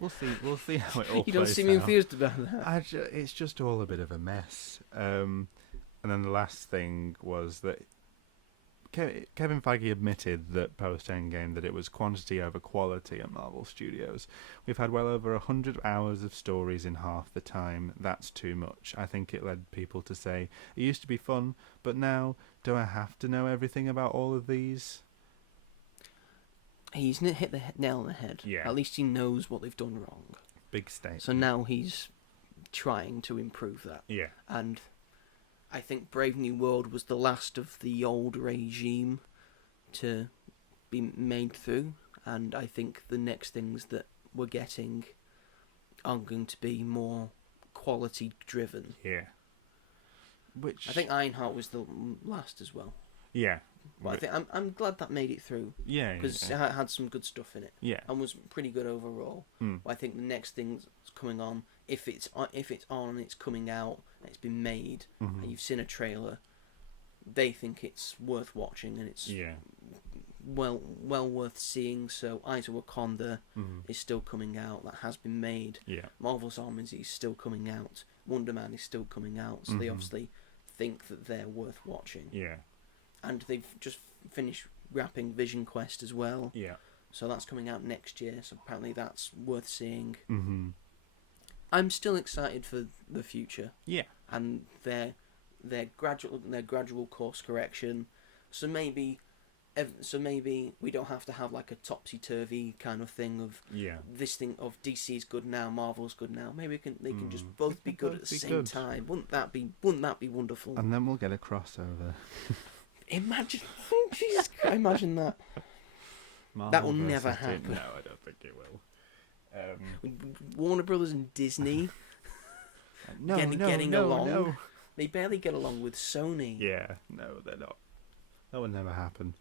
We'll see how it all plays out. You don't seem enthused about that. It's just all a bit of a mess. And then the last thing was that Kevin Feige admitted that post-Endgame that it was quantity over quality at Marvel Studios. We've had well over 100 hours of stories in half the time. That's too much. I think it led people to say, it used to be fun, but now, do I have to know everything about all of these? He's hit the nail on the head. Yeah. At least he knows what they've done wrong. Big statement. So now he's trying to improve that. Yeah. And I think Brave New World was the last of the old regime to be made through, and I think the next things that we're getting are going to be more quality driven. Yeah. Which I think Ironheart was the last as well. Yeah. But I think I'm glad that made it through. Yeah. Because it had some good stuff in it. Yeah. And was pretty good overall. Mm. But I think the next thing's coming on, if it's on and it's coming out and it's been made and you've seen a trailer, they think it's worth watching and it's well worth seeing. So Eyes of Wakanda is still coming out. That has been made. Yeah. Marvel's Armies is still coming out. Wonder Man is still coming out. So they obviously think that they're worth watching. Yeah. And they've just finished wrapping Vision Quest as well. Yeah. So that's coming out next year. So apparently that's worth seeing. Mm-hmm. I'm still excited for the future. Yeah. And their gradual course correction. So maybe we don't have to have like a topsy-turvy kind of thing of this thing of DC's good now, Marvel's good now. Maybe they can just both be good at the same time. Wouldn't that be wonderful? And then we'll get a crossover. Imagine that. Marvel That will never happen. No, I don't think it will. Warner Brothers and Disney getting along. No. They barely get along with Sony. Yeah, no, they're not. That would never happen.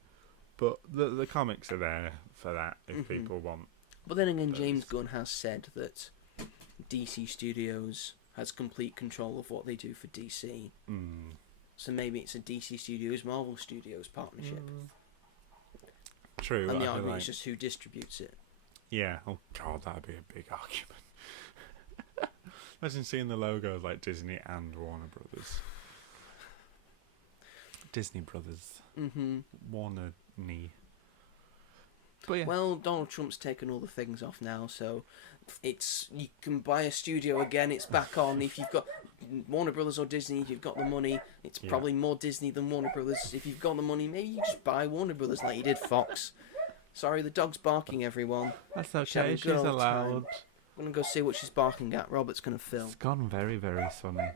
But the comics are there for that if people want. But then again, James Gunn has said that DC Studios has complete control of what they do for DC. Mm. So maybe it's a DC Studios, Marvel Studios partnership. True. And the argument is just who distributes it. Yeah. Oh, God, that would be a big argument. Imagine seeing the logos like Disney and Warner Brothers. Disney Brothers. Mm-hmm. Warner knee. But yeah. Well, Donald Trump's taken all the things off now, so you can buy a studio again. It's back on. If you've got Warner Brothers or Disney, if you've got the money, it's probably more Disney than Warner Brothers. If you've got the money, maybe you just buy Warner Brothers like you did Fox. Sorry, the dog's barking, everyone. That's okay. She's allowed. I'm gonna go see what she's barking at. Robert's gonna film. It's gone very, very sunny.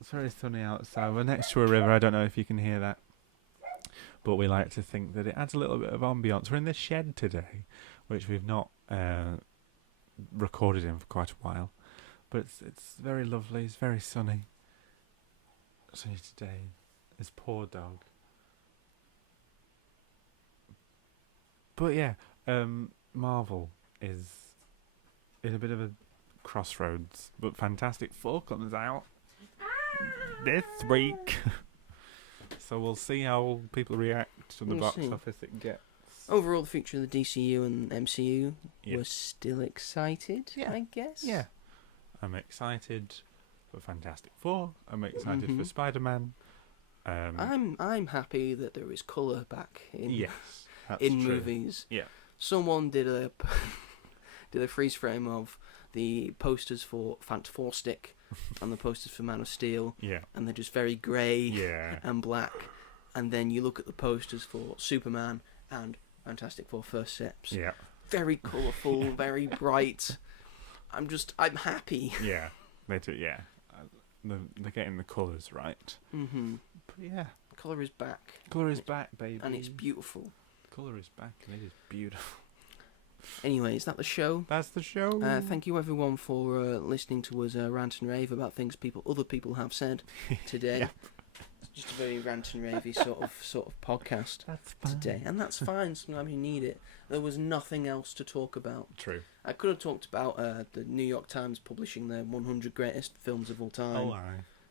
It's very sunny outside. We're next to a river. I don't know if you can hear that. But we like to think that it adds a little bit of ambience. We're in this shed today, which we've not recorded in for quite a while. But it's very lovely. It's very sunny. Sunny today. This poor dog. But yeah, Marvel is in a bit of a crossroads. But Fantastic Four comes out this week. So we'll see how people react to the box office it gets. Overall, the future of the DCU and MCU, we're still excited, I guess. Yeah. I'm excited for Fantastic Four. I'm excited for Spider-Man. I'm happy that there is colour back in true. movies. Yeah. Someone did a freeze frame of the posters for Fantastic and the posters for Man of Steel. Yeah. And they're just very grey and black. And then you look at the posters for Superman and Fantastic Four First Steps. Yeah. Very colourful, very bright. I'm happy. Yeah. They do, yeah. They're getting the colours right. Mm-hmm. But yeah. Colour is back. Colour is back, baby. And it's beautiful. Colour is back and it is beautiful. Anyway, is that the show? That's the show. Thank you everyone for listening to us rant and rave about things other people have said today. Yep. It's just a very rant and ravey sort of podcast today, and that's fine. Sometimes you need it. There was nothing else to talk about. True. I could have talked about the New York Times publishing their 100 greatest films of all time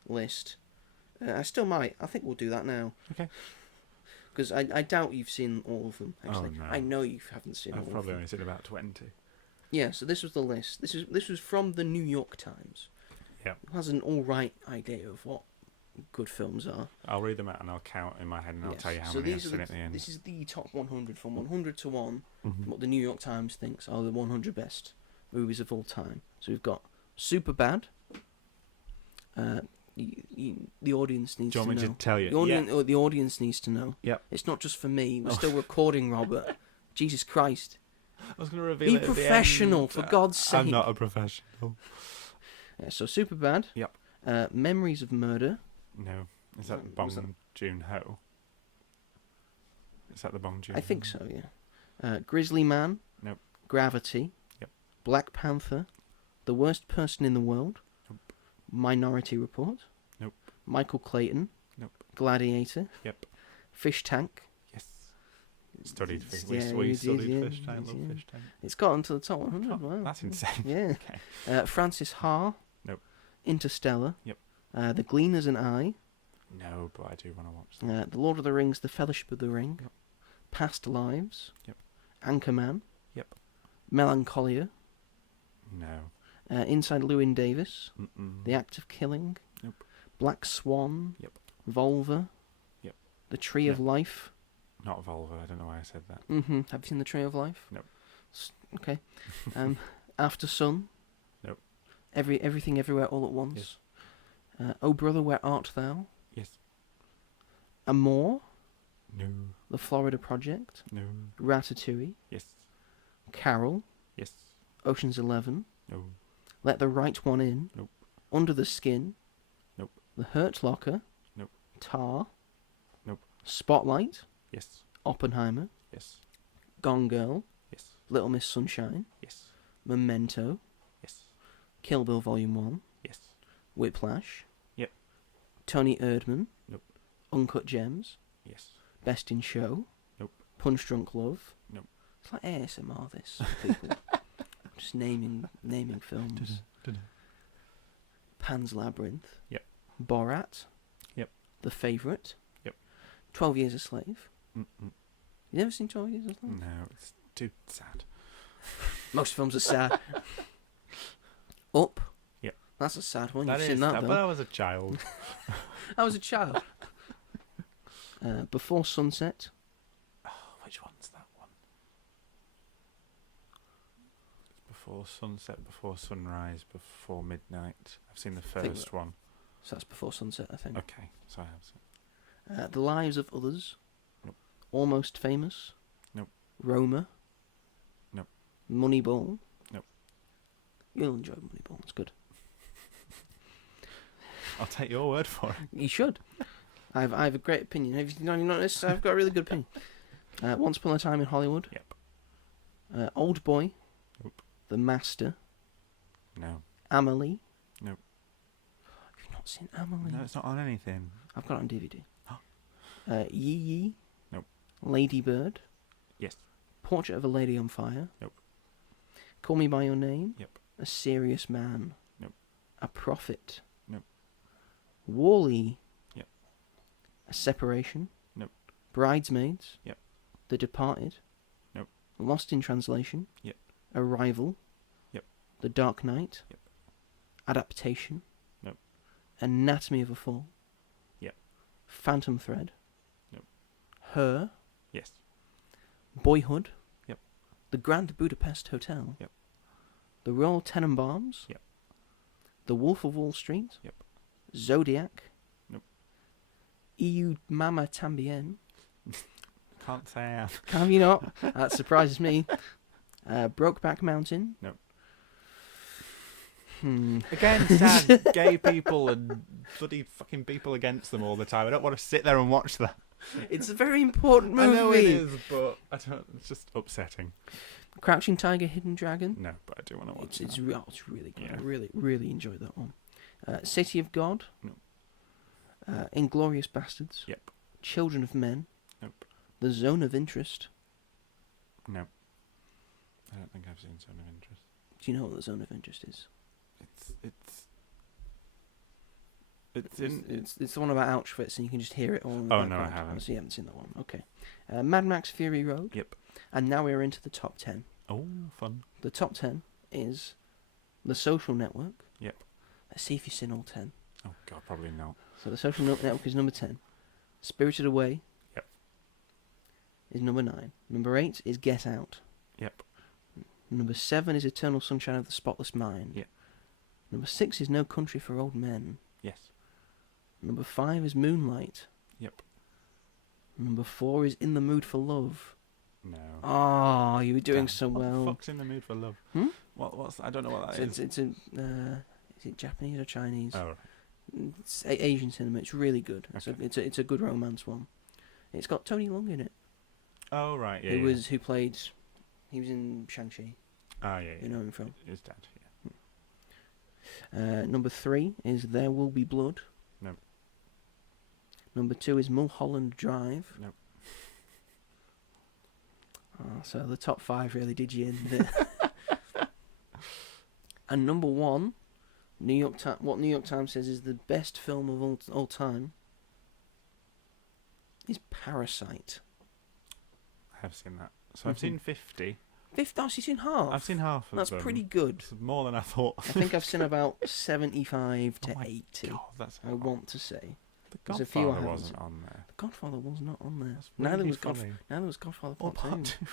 list. I still might. I think we'll do that now. Okay. Because I doubt you've seen all of them, actually. Oh, no. I know you haven't seen all of them. I've probably only seen about 20. Yeah, so this was the list. This was from the New York Times. Yep. It has an alright idea of what good films are. I'll read them out and I'll count in my head and I'll tell you how many I've seen at the end. This is the top 100 from 100 to 1. Mhm. What the New York Times thinks are the 100 best movies of all time. So we've got Superbad. The audience needs to know. Do you want me to tell you? The audience needs to know. Yep. It's not just for me. We're still recording, Robert. Jesus Christ. I was going to reveal Be it at the professional, end. for God's sake. I'm not a professional. So Superbad. Yep. Memories of Murder. No. Is that Was that- Bong Joon-ho? Is that the Bong Joon-ho? I think so, yeah. Grizzly Man. Nope. Gravity. Yep. Black Panther. The Worst Person in the World. Nope. Minority Report. Nope. Michael Clayton. Nope. Gladiator. Yep. Fish Tank. Yes. Studied fish. Yeah, we we studied did, fish tank. Love yeah. fish tank. It's got onto the top 100. Oh, Wow. that's insane. Yeah. Okay. Francis Ha. Nope. Interstellar. Yep. The Gleaner's and I. No, but I do want to watch that. The Lord of the Rings, The Fellowship of the Ring. Yep. Past Lives. Yep. Anchorman. Yep. Melancholia. No. Inside Llewyn Davis. Mm-mm. The Act of Killing. Nope. Black Swan. Yep. Volva. Yep. The Tree of Life. Not Volvo. I don't know why I said that. Have you seen The Tree of Life? Nope. Okay. After Sun. Nope. Everything Everywhere All at Once. Oh Brother, Where Art Thou? Yes. Amor. No. The Florida Project. No. Ratatouille. Yes. Carol. Yes. Ocean's 11. No. Let the Right One In. Nope. Under the Skin. Nope. The Hurt Locker. Nope. Tar. Nope. Spotlight. Yes. Oppenheimer. Yes. Gone Girl. Yes. Little Miss Sunshine. Yes. Memento. Yes. Kill Bill Volume 1. Yes. Whiplash. Yep. Tony Erdmann. Nope. Uncut Gems. Yes. Best in Show. Nope. Punch Drunk Love. Nope. It's like ASMR, this. People. Just naming films. Pan's Labyrinth. Yep. Borat. Yep. The Favourite. Yep. 12 Years a Slave. Mm-mm. You never seen 12 Years a Slave? No, it's too sad. Most films are sad. Up. Yep. That's a sad one. That You've is seen that, sad, though. but I was a child. I was a child. Before Sunset. Oh, which one's that one? Before sunset, before sunrise, before midnight. I've seen the first one. So that's Before Sunset, I think. Okay, so I have seen. The Lives of Others. Nope. Almost Famous. Nope. Roma. Nope. Moneyball. Nope. You'll enjoy Moneyball. It's good. I'll take your word for it. You should. I have a great opinion. Have you noticed? I've got a really good opinion. Once Upon a Time in Hollywood. Yep. Old Boy. Nope. The Master. No. Amelie. Nope. You've not seen Amelie? No, it's not on anything. I've got it on DVD. Yee Yee. Nope. Lady Bird. Yes. Portrait of a Lady on Fire. Nope. Call Me By Your Name. Yep. A Serious Man. Nope. A Prophet. Nope. Wall-E. Yep. A Separation. Nope. Bridesmaids. Yep. The Departed. Nope. Lost in Translation. Yep. Arrival. Yep. The Dark Knight. Yep. Adaptation. Nope. Anatomy of a Fall. Yep. Phantom Thread. Nope. Her. Yes. Boyhood. Yep. The Grand Budapest Hotel. Yep. The Royal Tenenbaums. Yep. The Wolf of Wall Street. Yep. Zodiac. Nope. EU Mama Tambien. Can't say I have. Have you not? That surprises me. Brokeback Mountain. Nope. Again, sad gay people and bloody fucking people against them all the time. I don't want to sit there and watch that. It's a very important movie. I know it is, but I don't. It's just upsetting. Crouching Tiger, Hidden Dragon. No, but I do want to watch it. It's really good. Yeah. I really enjoyed that one. City of God. No. Inglorious Bastards. Yep. Children of Men. Nope. The Zone of Interest. No. I don't think I've seen Zone of Interest. Do you know what the Zone of Interest is? It's the one about Auschwitz, and you can just hear it all in the Oh, no, background. I haven't. So you haven't seen that one. Okay. Mad Max Fury Road. Yep. And now we're into the top 10. Oh, fun. The top 10 is The Social Network. Yep. Let's see if you've seen all 10. Oh, God, probably not. So The Social Network is number 10. Spirited Away. Yep. Is number 9. Number 8 is Get Out. Yep. Number 7 is Eternal Sunshine of the Spotless Mind. Yep. Number 6 is No Country for Old Men. Yes. Number 5 is Moonlight. Yep. Number 4 is In the Mood for Love. No. Oh, you were doing so what well. What the fuck's In the Mood for Love? Hmm? What's I don't know what that is. Is it Japanese or Chinese? Oh, right. It's Asian cinema. It's really good. Okay. It's a good romance one. It's got Tony Leung in it. Oh, right, yeah. He was in Shang-Chi. Ah, yeah. You know him from. His dad, yeah. Number 3 is There Will Be Blood. No. Number 2 is Mulholland Drive. No. Oh, so the top 5 really did you in there. And number 1, what New York Times says is the best film of all time is Parasite. I have seen that. So I've seen 50. Fifth, oh, so you've seen half. I've seen half of That's them. pretty good. It's more than I thought. I think I've seen about 75 to Oh my 80. God, that's I want to say. The There's a few I Godfather haven't wasn't seen. on there. The Godfather was not on there. That's Neither really was funny. Godfather Or Part Part 2. 2.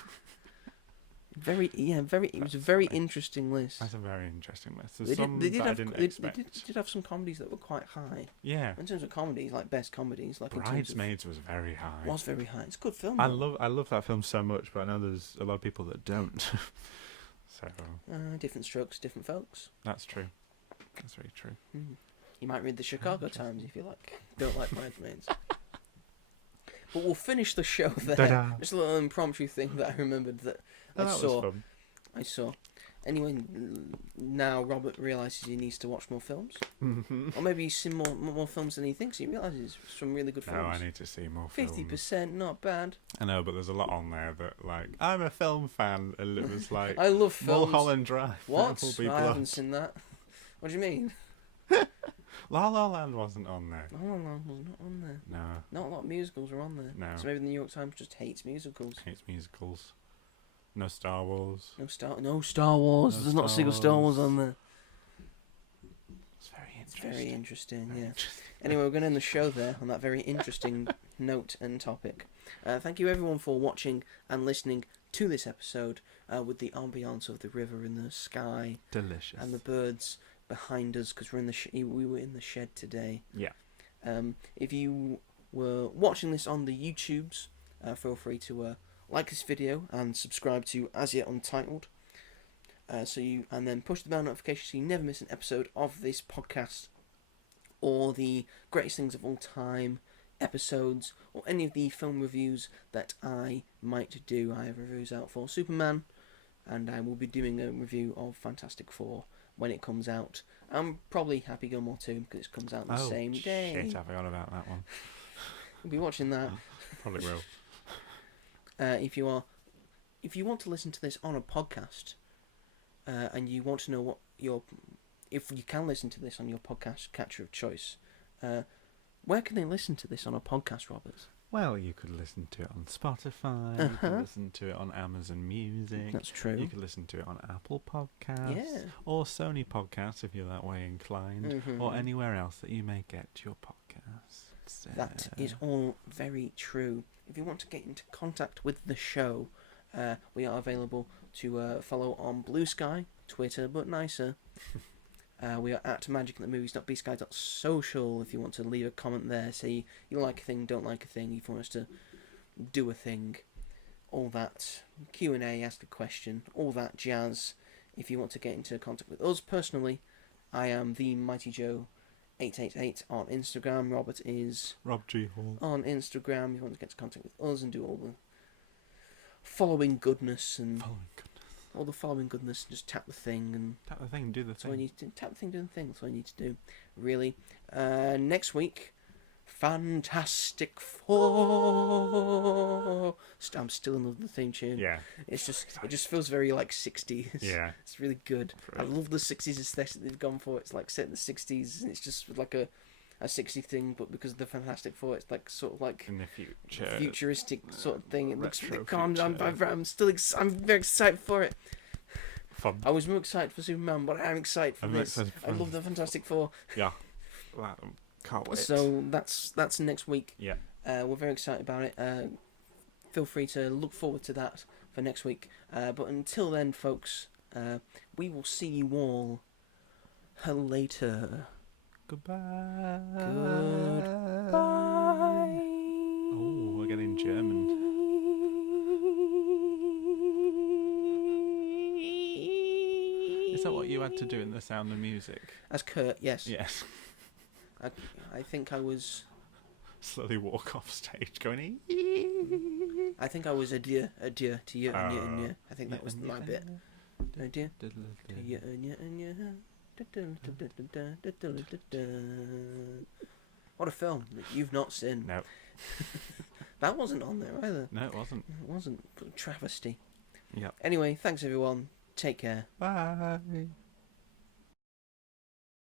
It was a That's very funny. interesting list. That's a very interesting list. They There's some did that I have didn't they expect. did have some comedies that were quite high. Yeah. In terms of comedies, like best comedies, like in terms Bridesmaids was very high. of, was very high. It's a good film. I though. love that film so much, but I know there's a lot of people that don't. So Different strokes, different folks. that's true. That's very true. You might read the Chicago Interesting. Times if you like. Don't like Bridesmaids. But we'll finish the show there. Ta-da. Just a little impromptu thing that I remembered that Oh, I that saw. was fun. I saw. Anyway, now Robert realises he needs to watch more films. Or maybe he's seen more films than he thinks. He realises some really good No, films. I need to see more films. 50%, not bad. I know, but there's a lot on there that, like, I'm a film fan, and it was like, I love films. Mulholland Drive. What? Will Be I Blood. haven't seen that. What do you mean? La La Land wasn't on there. La La Land was not on there. No, Not a lot of musicals are on there. No. So maybe the New York Times just hates musicals. hates musicals. No Star Wars. No Star Wars. No There's not a Star single Star Wars Wars. on there. It's very It's interesting. very interesting, Very yeah. interesting. Anyway, we're going to end the show there on that very interesting note and topic. Thank you everyone for watching and listening to this episode with the ambiance of the river and the sky Delicious. and the birds behind us because we were in the shed today. Yeah. If you were watching this on the YouTubes, feel free to like this video and subscribe to As Yet Untitled. And then push the bell notification so you never miss an episode of this podcast or the greatest things of all time episodes or any of the film reviews that I might do. I have reviews out for Superman and I will be doing a review of Fantastic Four when it comes out. I'm probably Happy Gilmore too because it comes out the same day. Shit, I forgot about that one. You'll be watching that. Probably will. If you want to listen to this on a podcast, and you want to know if you can listen to this on your podcast catcher of choice, where can they listen to this on a podcast, Robert? Well, you could listen to it on Spotify. You could listen to it on Amazon Music. That's true. You could listen to it on Apple Podcasts. Yeah. Or Sony Podcasts if you're that way inclined. Or anywhere else that you may get your podcasts. That is all very true. If you want to get into contact with the show, we are available to follow on Blue Sky, Twitter, but nicer. We are at magicandthemovies.bsky.social if you want to leave a comment there, say you like a thing, don't like a thing, if you want us to do a thing, all that, Q&A, ask a question, all that jazz. If you want to get into contact with us personally, I am the Mighty Joe 888 on Instagram. Robert is Rob G. Hall. on Instagram. If you want to get into contact with us and do all the following goodness and all the following goodness, just tap the thing and Tap the thing, do the that's what I thing. need to tap the thing, do the thing. That's what I need to do. Really. Next week, Fantastic Four. I'm still in love with the theme tune. Yeah. It just feels very like 60s. Yeah. It's really good. I Right. love the 60s aesthetic they've gone for. It's like set in the 60s and it's just like a 60 thing, but because of the Fantastic Four, it's like sort of like In the future. futuristic sort of thing. It looks really retro cool. I'm future. I'm very excited for it. Fun. I was more excited for Superman, but I am excited for I'm this. excited I for love the Fantastic Four. Yeah. Well, Can't wait. So that's next week. Yeah. We're very excited about it. Feel free to look forward to that for next week. But until then, folks, we will see you all later. Goodbye. Goodbye. Oh, we're getting German. Is that what you had to do in The Sound of Music? As Kurt, yes. Yes. I think I was... Slowly walk off stage going... I think I was adieu to you, and you. I think that was my bit. Adieu to you, and you. What a film that you've not seen. No. That wasn't on there either. No, it wasn't. It wasn't. Travesty. Yep. Anyway, thanks everyone. Take care. Bye.